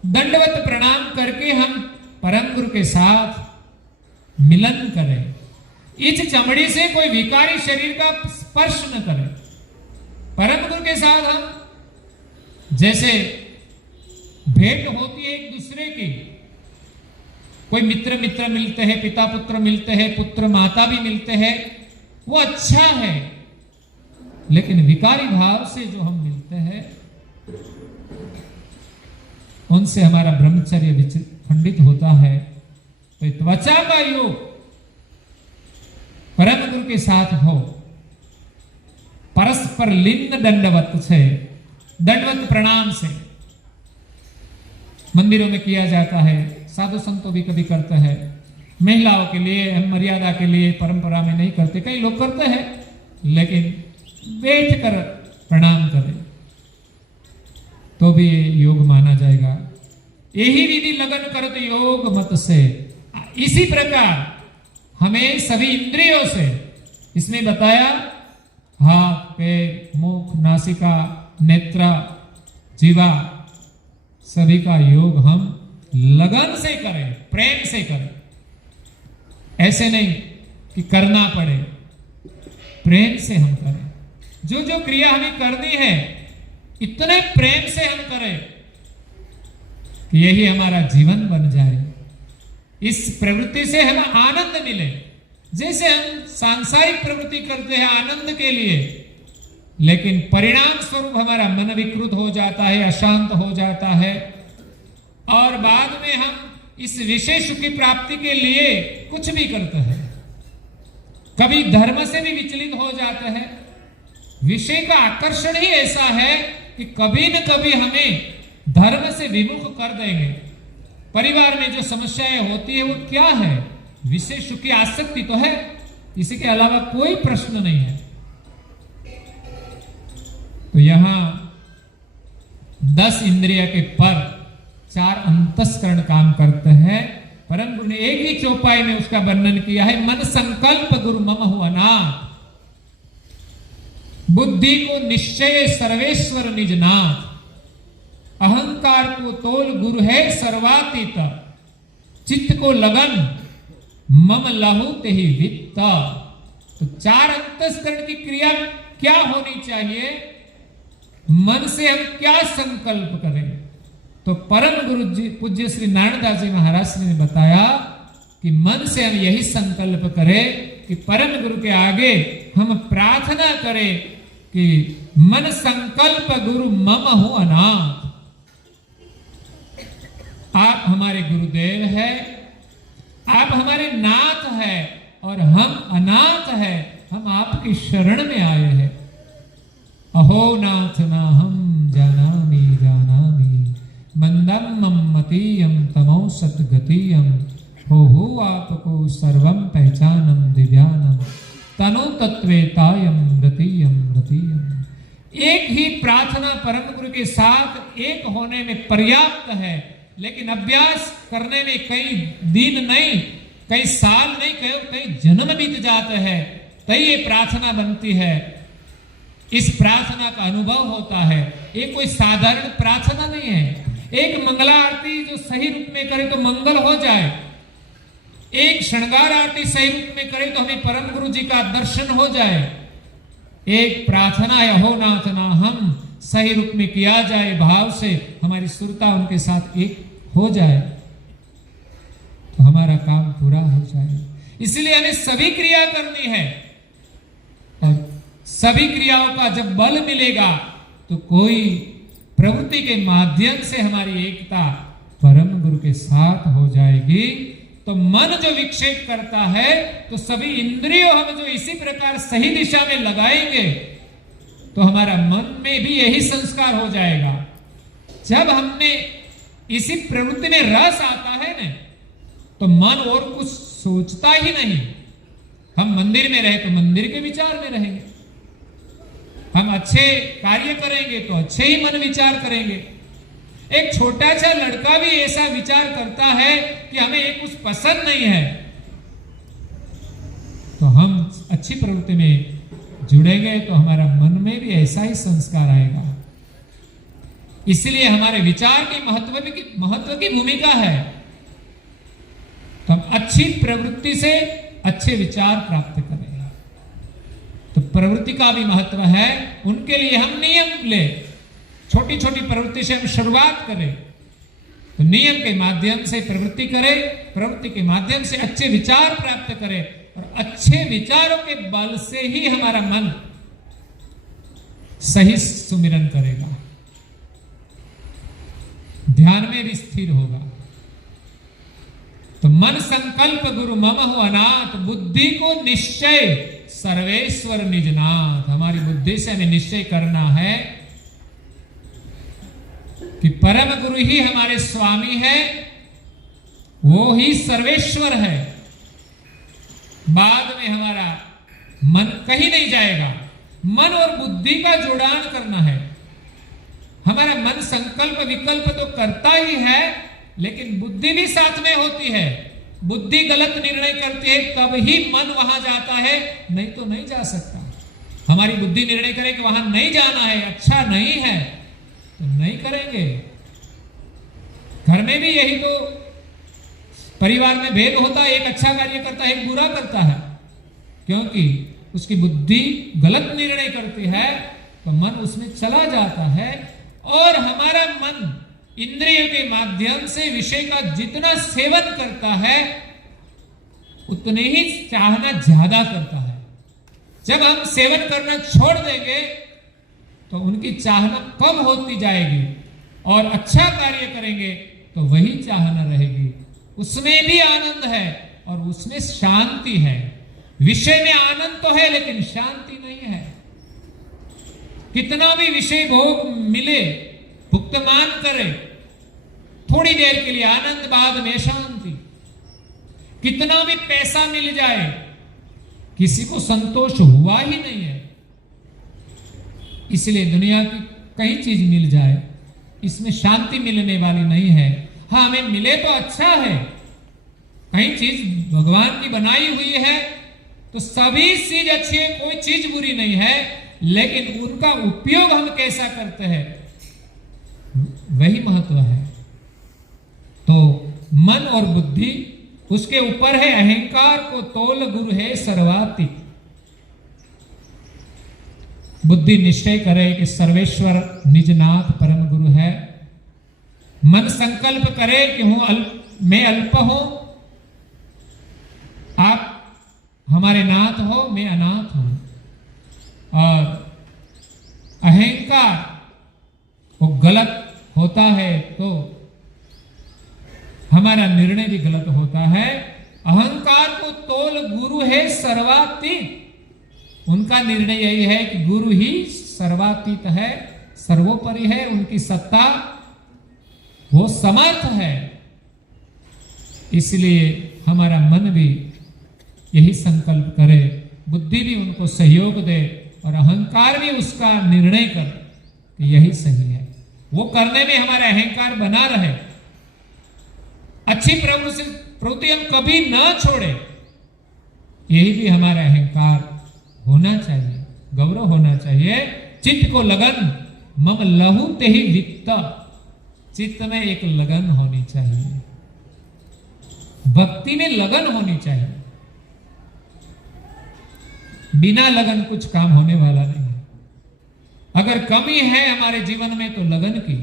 दंडवत प्रणाम करके हम परम गुरु के साथ मिलन करें। इस चमड़ी से कोई विकारी शरीर का स्पर्श न करें। परम गुरु के साथ हम जैसे भेंट होती है एक दूसरे की, कोई मित्र मिलते हैं, पिता पुत्र मिलते हैं, पुत्र माता भी मिलते हैं, वो अच्छा है। लेकिन विकारी भाव से जो हम मिलते हैं उनसे हमारा ब्रह्मचर्य खंडित होता है। तो त्वचा का योग परम गुरु के साथ हो, परस्पर लिंग दंडवत से, दंडवत प्रणाम से मंदिरों में किया जाता है। साधु संतों भी कभी करते हैं। महिलाओं के लिए, हम मर्यादा के लिए परंपरा में नहीं करते, कई लोग करते हैं, लेकिन बैठ कर प्रणाम करें तो भी योग माना जाएगा। यही विधि लगन करत योग मत से। इसी प्रकार हमें सभी इंद्रियों से, इसमें बताया हाथ, पैर, मुख, नासिका, नेत्र, जीवा, सभी का योग हम लगन से करें, प्रेम से करें। ऐसे नहीं कि करना पड़े, प्रेम से हम करें। जो जो क्रिया हमें करनी है इतने प्रेम से हम करें कि यही हमारा जीवन बन जाए। इस प्रवृत्ति से हमें आनंद मिले। जैसे हम सांसारिक प्रवृत्ति करते हैं आनंद के लिए, लेकिन परिणाम स्वरूप हमारा मन विकृत हो जाता है, अशांत हो जाता है, और बाद में हम इस विषय सुख की प्राप्ति के लिए कुछ भी करते हैं। कभी धर्म से भी विचलित हो जाते हैं। विषय का आकर्षण ही ऐसा है कि कभी न कभी हमें धर्म से विमुख कर देंगे। परिवार में जो समस्याएं होती है वो क्या है? विषय सुख की आसक्ति तो है, इसी के अलावा कोई प्रश्न नहीं है। तो यहां 10 इंद्रिय के पर 4 अंतस्करण काम करते हैं। परम गुरु ने एक ही चौपाई में उसका वर्णन किया है। मन संकल्प गुरु मम हुआ नाथ, बुद्धि को निश्चय सर्वेश्वर निज नाथ, अहंकार को तोल गुरु है सर्वातीत, चित्त को लगन मम लहू ते ही वित्ता। तो 4 अंतस्करण की क्रिया क्या होनी चाहिए? मन से हम क्या संकल्प करें? तो परम गुरु जी पूज्य श्री नारायण दास जी महाराज ने बताया कि मन से हम यही संकल्प करें कि परम गुरु के आगे हम प्रार्थना करें कि मन संकल्प गुरु मम हो अनाथ। आप हमारे गुरुदेव है, आप हमारे नाथ है और हम अनाथ है, हम आपकी शरण में आए हैं। अहो नाथ ना हम जानामि जानामि, मंदम मम्मतीयम तमो सतगतीयम, हो आपको सर्वम पहचानम दिव्यानम, तनो तत्वेतायम रतीयम रतीयम। एक ही प्रार्थना परम गुरु के साथ एक होने में पर्याप्त है, लेकिन अभ्यास करने में कई दिन नहीं, कई साल नहीं, कई जन्म बीत जाते हैं, तभी ये प्रार्थना बनती है। इस प्रार्थना का अनुभव होता है। ये कोई साधारण प्रार्थना नहीं है। एक मंगला आरती जो सही रूप में करे तो मंगल हो जाए, एक श्रृंगार आरती सही रूप में करे तो हमें परम गुरु जी का दर्शन हो जाए। एक प्रार्थना है हो नाथ ना हम सही रूप में किया जाए, भाव से हमारी सुरता उनके साथ एक हो जाए तो हमारा काम पूरा हो जाए। इसलिए हमें सभी क्रिया करनी है और सभी क्रियाओं का जब बल मिलेगा तो कोई प्रवृत्ति के माध्यम से हमारी एकता परम गुरु के साथ हो जाएगी। तो मन जो विक्षेप करता है तो सभी इंद्रियों हम जो इसी प्रकार सही दिशा में लगाएंगे तो हमारा मन में भी यही संस्कार हो जाएगा। जब हमने इसी प्रवृत्ति में रस आता है ना तो मन और कुछ सोचता ही नहीं। हम मंदिर में रहे तो मंदिर के विचार में रहेंगे, हम अच्छे कार्य करेंगे तो अच्छे ही मन विचार करेंगे। एक छोटा सा लड़का भी ऐसा विचार करता है कि हमें ये कुछ पसंद नहीं है, तो हम अच्छी प्रवृत्ति में जुड़ेंगे तो हमारा मन में भी ऐसा ही संस्कार आएगा। इसलिए हमारे विचार के महत्व की भूमिका है। तो हम अच्छी प्रवृत्ति से अच्छे विचार प्राप्त करें। तो प्रवृत्ति का भी महत्व है, उनके लिए हम नियम ले। छोटी छोटी प्रवृत्ति से हम शुरुआत करें तो नियम के माध्यम से प्रवृत्ति करें, प्रवृत्ति के माध्यम से अच्छे विचार प्राप्त करें और अच्छे विचारों के बल से ही हमारा मन सही सुमिरन करेगा, ध्यान में भी स्थिर होगा। तो मन संकल्प गुरु मम हो अनाथ, बुद्धि को निश्चय सर्वेश्वर निजनाथ। हमारी बुद्धि से हमें निश्चय करना है कि परम गुरु ही हमारे स्वामी है, वो ही सर्वेश्वर है। बाद में हमारा मन कहीं नहीं जाएगा। मन और बुद्धि का जोड़ान करना है। हमारा मन संकल्प विकल्प तो करता ही है, लेकिन बुद्धि भी साथ में होती है। बुद्धि गलत निर्णय करती है तब ही मन वहां जाता है, नहीं तो नहीं जा सकता। हमारी बुद्धि निर्णय करे कि वहां नहीं जाना है, अच्छा नहीं है, तो नहीं करेंगे। घर में भी यही तो परिवार में भेद होता है, एक अच्छा कार्य करता है, एक बुरा करता है, क्योंकि उसकी बुद्धि गलत निर्णय करती है तो मन उसमें चला जाता है। और हमारा मन इंद्रियों के माध्यम से विषय का जितना सेवन करता है उतने ही चाहना ज्यादा करता है। जब हम सेवन करना छोड़ देंगे तो उनकी चाहना कम होती जाएगी और अच्छा कार्य करेंगे तो वही चाहना रहेगी। उसमें भी आनंद है और उसमें शांति है। विषय में आनंद तो है लेकिन शांति नहीं है। कितना भी विषय भोग मिले, भुक्तमान करे, थोड़ी देर के लिए आनंद, बाद में शांति। कितना भी पैसा मिल जाए, किसी को संतोष हुआ ही नहीं है। इसलिए दुनिया की कई चीज मिल जाए, इसमें शांति मिलने वाली नहीं है। हाँ, हमें मिले तो अच्छा है, कई चीज भगवान की बनाई हुई है तो सभी चीज अच्छी है, कोई चीज बुरी नहीं है, लेकिन उनका उपयोग हम कैसा करते हैं वही महत्व है। तो मन और बुद्धि, उसके ऊपर है अहंकार को तोल गुरु है सर्वातीत। बुद्धि निश्चय करे कि सर्वेश्वर निजनाथ परम गुरु है। मन संकल्प करे कि मैं अल्प हूं, आप हमारे नाथ हो, मैं अनाथ हूं। और अहंकार वो गलत होता है तो हमारा निर्णय भी गलत होता है। अहंकार को तोल गुरु है सर्वातीत। उनका निर्णय यही है कि गुरु ही सर्वातीत है, सर्वोपरि है, उनकी सत्ता, वो समर्थ है। इसलिए हमारा मन भी यही संकल्प करे, बुद्धि भी उनको सहयोग दे और अहंकार भी उसका निर्णय कर कि यही सही है। वो करने में हमारा अहंकार बना रहे। अच्छी प्रवृत्ति हम कभी ना छोड़े, यही भी हमारा अहंकार होना चाहिए, गौरव होना चाहिए। चित्त को लगन मम लहू ते ही वित्त, चित्त में एक लगन होनी चाहिए, भक्ति में लगन होनी चाहिए। बिना लगन कुछ काम होने वाला नहीं है। अगर कमी है हमारे जीवन में तो लगन की।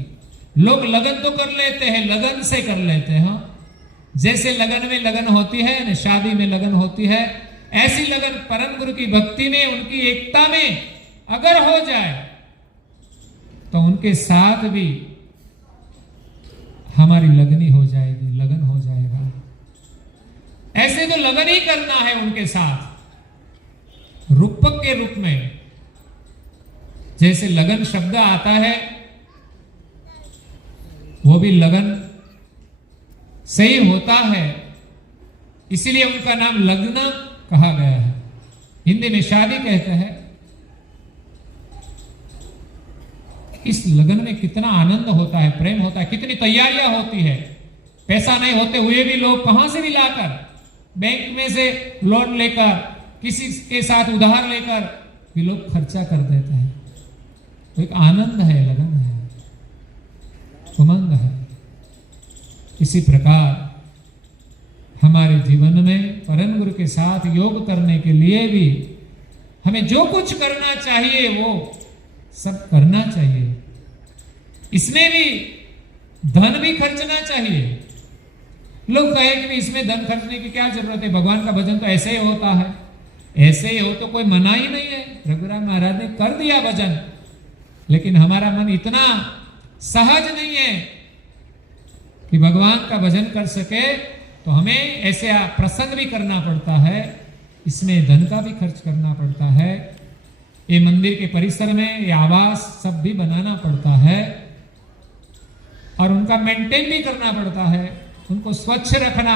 लोग लगन तो कर लेते हैं, लगन से कर लेते हैं। जैसे लगन में लगन होती है, शादी में लगन होती है, ऐसी लगन परम गुरु की भक्ति में, उनकी एकता में अगर हो जाए तो उनके साथ भी हमारी लगनी हो जाएगी, लगन हो जाएगा। ऐसे तो लगन ही करना है उनके साथ, रूपक के रूप में। जैसे लगन शब्द आता है वो भी लगन से ही होता है, इसीलिए उनका नाम लग्न कहा गया है। हिंदी में शादी कहते हैं। इस लगन में कितना आनंद होता है, प्रेम होता है, कितनी तैयारियां होती है। पैसा नहीं होते हुए भी लोग कहां से भी लाकर, बैंक में से लोन लेकर, किसी के साथ उधार लेकर भी लोग खर्चा कर देते हैं। तो एक आनंद है, लगन है, उमंग है। इसी प्रकार हमारे जीवन में परम गुरु के साथ योग करने के लिए भी हमें जो कुछ करना चाहिए वो सब करना चाहिए। इसमें भी धन भी खर्चना चाहिए। लोग कहे कि इसमें धन खर्चने की क्या जरूरत है, भगवान का भजन तो ऐसे ही होता है। ऐसे ही हो तो कोई मना ही नहीं है। रघुराम महाराज ने कर दिया भजन, लेकिन हमारा मन इतना सहज नहीं है कि भगवान का भजन कर सके, तो हमें ऐसे प्रसंग भी करना पड़ता है, इसमें धन का भी खर्च करना पड़ता है। ये मंदिर के परिसर में ये आवास सब भी बनाना पड़ता है और उनका मेंटेन भी करना पड़ता है, उनको स्वच्छ रखना।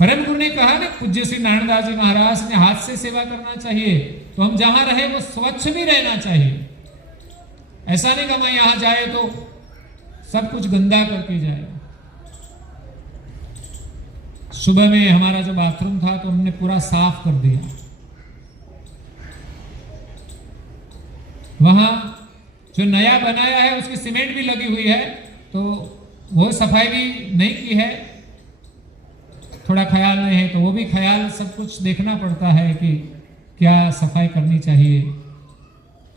परम गुरु ने कहा ना, पूज्य श्री नारायणदास जी महाराज ने, हाथ से सेवा करना चाहिए। तो हम जहां रहे वो स्वच्छ भी रहना चाहिए। ऐसा नहीं कि हम यहां जाए तो सब कुछ गंदा करके जाए। सुबह में हमारा जो बाथरूम था तो हमने पूरा साफ कर दिया। वहां जो नया बनाया है उसकी सीमेंट भी लगी हुई है, तो वो सफाई भी नहीं की है, थोड़ा ख्याल नहीं है, तो वो भी ख्याल सब कुछ देखना पड़ता है कि क्या सफाई करनी चाहिए।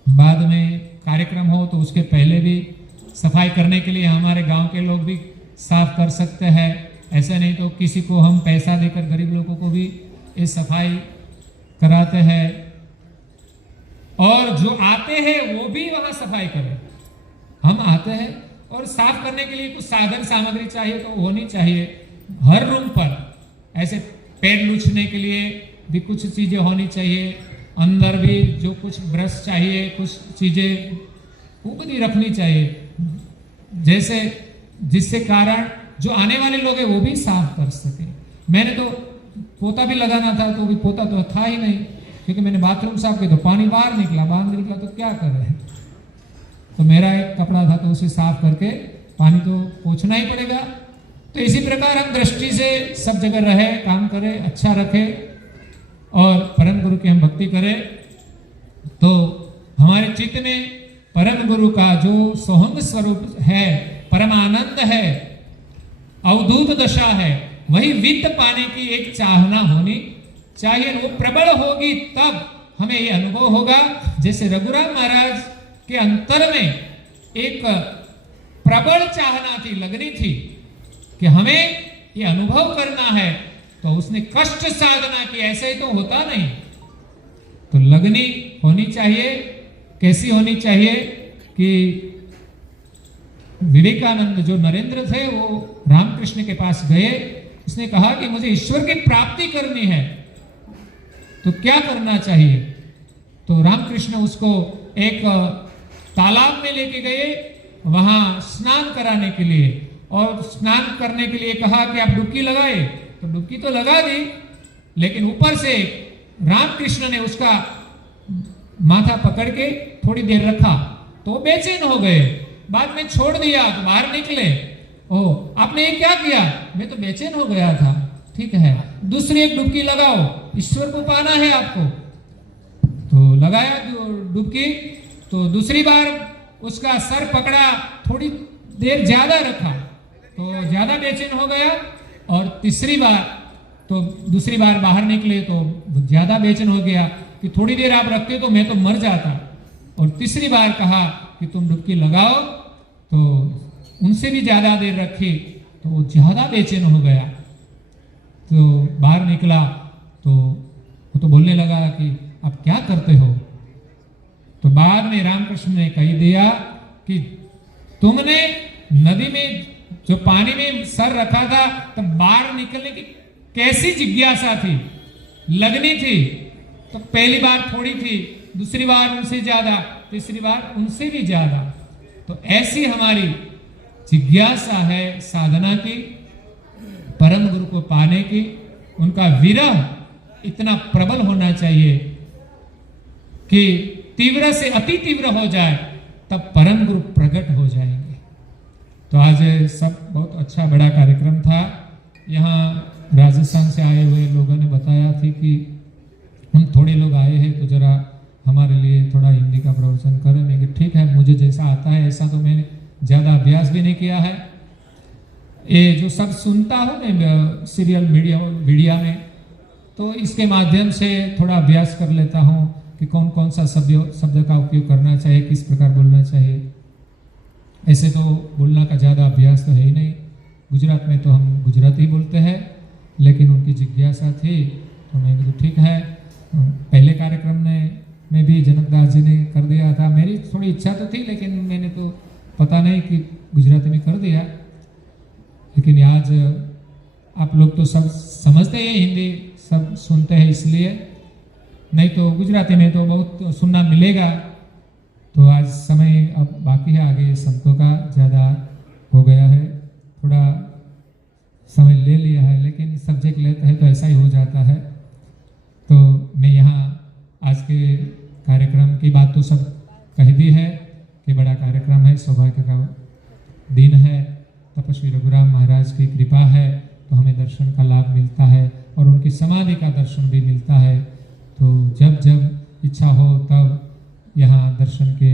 बाद में कार्यक्रम हो तो उसके पहले भी सफाई करने के लिए हमारे गांव के लोग भी साफ कर सकते हैं। ऐसा नहीं तो किसी को हम पैसा देकर गरीब लोगों को भी ये सफाई कराते हैं, और जो आते हैं वो भी वहां सफाई करें। हम आते हैं और साफ करने के लिए कुछ साधन सामग्री चाहिए तो होनी चाहिए। हर रूम पर ऐसे पैर लूछने के लिए भी कुछ चीजें होनी चाहिए, अंदर भी जो कुछ ब्रश चाहिए, कुछ चीजें वो भी रखनी चाहिए, जैसे जिससे कारण जो आने वाले लोग हैं वो भी साफ कर सके। मैंने तो पोता भी लगाना था तो भी पोता तो था ही नहीं, क्योंकि मैंने बाथरूम साफ किया तो पानी बाहर निकला तो क्या कर रहे हैं। तो मेरा एक कपड़ा था तो उसे साफ करके पानी तो पोंछना ही पड़ेगा। तो इसी प्रकार हम दृष्टि से सब जगह रहे, काम करें, अच्छा रखे और परम गुरु की हम भक्ति करें, तो हमारे चित्त में परम गुरु का जो सोहंग स्वरूप है, परम आनंद है, अवधूत दशा है, वही वित्त पाने की एक चाहना होनी चाहिए। वो प्रबल होगी तब हमें ये अनुभव होगा। जैसे रघुराम महाराज के अंतर में एक प्रबल चाहना थी, लगनी थी कि हमें ये अनुभव करना है, तो उसने कष्ट साधना की, ऐसे ही तो होता नहीं। तो लगनी होनी चाहिए। कैसी होनी चाहिए कि विवेकानंद जो नरेंद्र थे वो रामकृष्ण के पास गए, उसने कहा कि मुझे ईश्वर की प्राप्ति करनी है तो क्या करना चाहिए। तो रामकृष्ण उसको एक तालाब में लेके गए, वहां स्नान कराने के लिए, और स्नान करने के लिए कहा कि आप डुबकी लगाए। तो डुबकी तो लगा दी, लेकिन ऊपर से रामकृष्ण ने उसका माथा पकड़ के थोड़ी देर रखा तो बेचैन हो गए। बाद में छोड़ दिया तो बाहर निकले। ओ, आपने ये क्या किया? मैं तो बेचैन हो गया था। ठीक है, दूसरी एक डुबकी लगाओ, ईश्वर को पाना है आपको। तो लगाया डुबकी, तो दूसरी बार उसका सर पकड़ा, थोड़ी देर ज्यादा रखा तो ज्यादा बेचैन हो गया, और तीसरी बार तो दूसरी बार बाहर निकले तो ज्यादा बेचैन हो गया कि थोड़ी देर आप रखते तो मैं तो मर जाता। और तीसरी बार कहा कि तुम डुबकी लगाओ, तो उनसे भी ज्यादा देर रखी तो वो ज्यादा बेचैन हो गया। तो बाहर निकला तो वो तो बोलने लगा कि आप क्या करते हो। तो बाद में रामकृष्ण ने कह दिया कि तुमने नदी में जो पानी में सर रखा था तब बाहर निकलने की कैसी जिज्ञासा थी, लगनी थी। तो पहली बार थोड़ी थी, दूसरी बार उनसे ज्यादा, तीसरी बार उनसे भी ज्यादा। तो ऐसी हमारी जिज्ञासा है साधना की, परम गुरु को पाने की। उनका विरह इतना प्रबल होना चाहिए कि तीव्र से अति तीव्र हो जाए, तब परम गुरु प्रकट हो जाएंगे। तो आज सब बहुत अच्छा बड़ा कार्यक्रम था। यहाँ राजस्थान से आए हुए लोगों ने बताया थी कि हम थोड़े लोग आए हैं तो जरा हमारे लिए थोड़ा हिंदी का प्रवचन करें। मैं कि ठीक है, मुझे जैसा आता है ऐसा, तो मैंने ज़्यादा अभ्यास भी नहीं किया है। ये जो सब सुनता हूँ मैं सीरियल मीडिया में, तो इसके माध्यम से थोड़ा अभ्यास कर लेता हूँ कि कौन कौन सा शब्द का उपयोग करना चाहिए, किस प्रकार बोलना चाहिए। ऐसे तो बोलना का ज़्यादा अभ्यास तो है ही नहीं। गुजरात में तो हम गुजराती बोलते हैं, लेकिन उनकी जिज्ञासा थी तो मैंने तो ठीक है। पहले कार्यक्रम में भी जनकदास जी ने कर दिया था। मेरी थोड़ी इच्छा तो थी, लेकिन मैंने तो पता नहीं कि गुजराती में कर दिया। लेकिन आज आप लोग तो सब समझते हैं, हिंदी सब सुनते हैं, इसलिए नहीं तो गुजराती में तो बहुत सुनना मिलेगा। तो आज समय अब बाकी है, आगे संतों का ज़्यादा हो गया है, थोड़ा समय ले लिया है, लेकिन सब्जेक्ट लेते हैं तो ऐसा ही हो जाता है। तो मैं यहाँ आज के कार्यक्रम की बात तो सब कह दी है कि बड़ा कार्यक्रम है, सौभाग्य का दिन है। तपस्वी रघुराम महाराज की कृपा है तो हमें दर्शन का लाभ मिलता है, और उनकी समाधि का दर्शन भी मिलता है। तो जब जब इच्छा हो तब यहाँ दर्शन के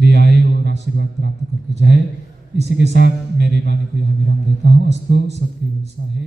लिए आए और आशीर्वाद प्राप्त करके जाए। इसी के साथ मेरी वाणी को यहाँ विराम देता हूँ। अस्तु सत्य है।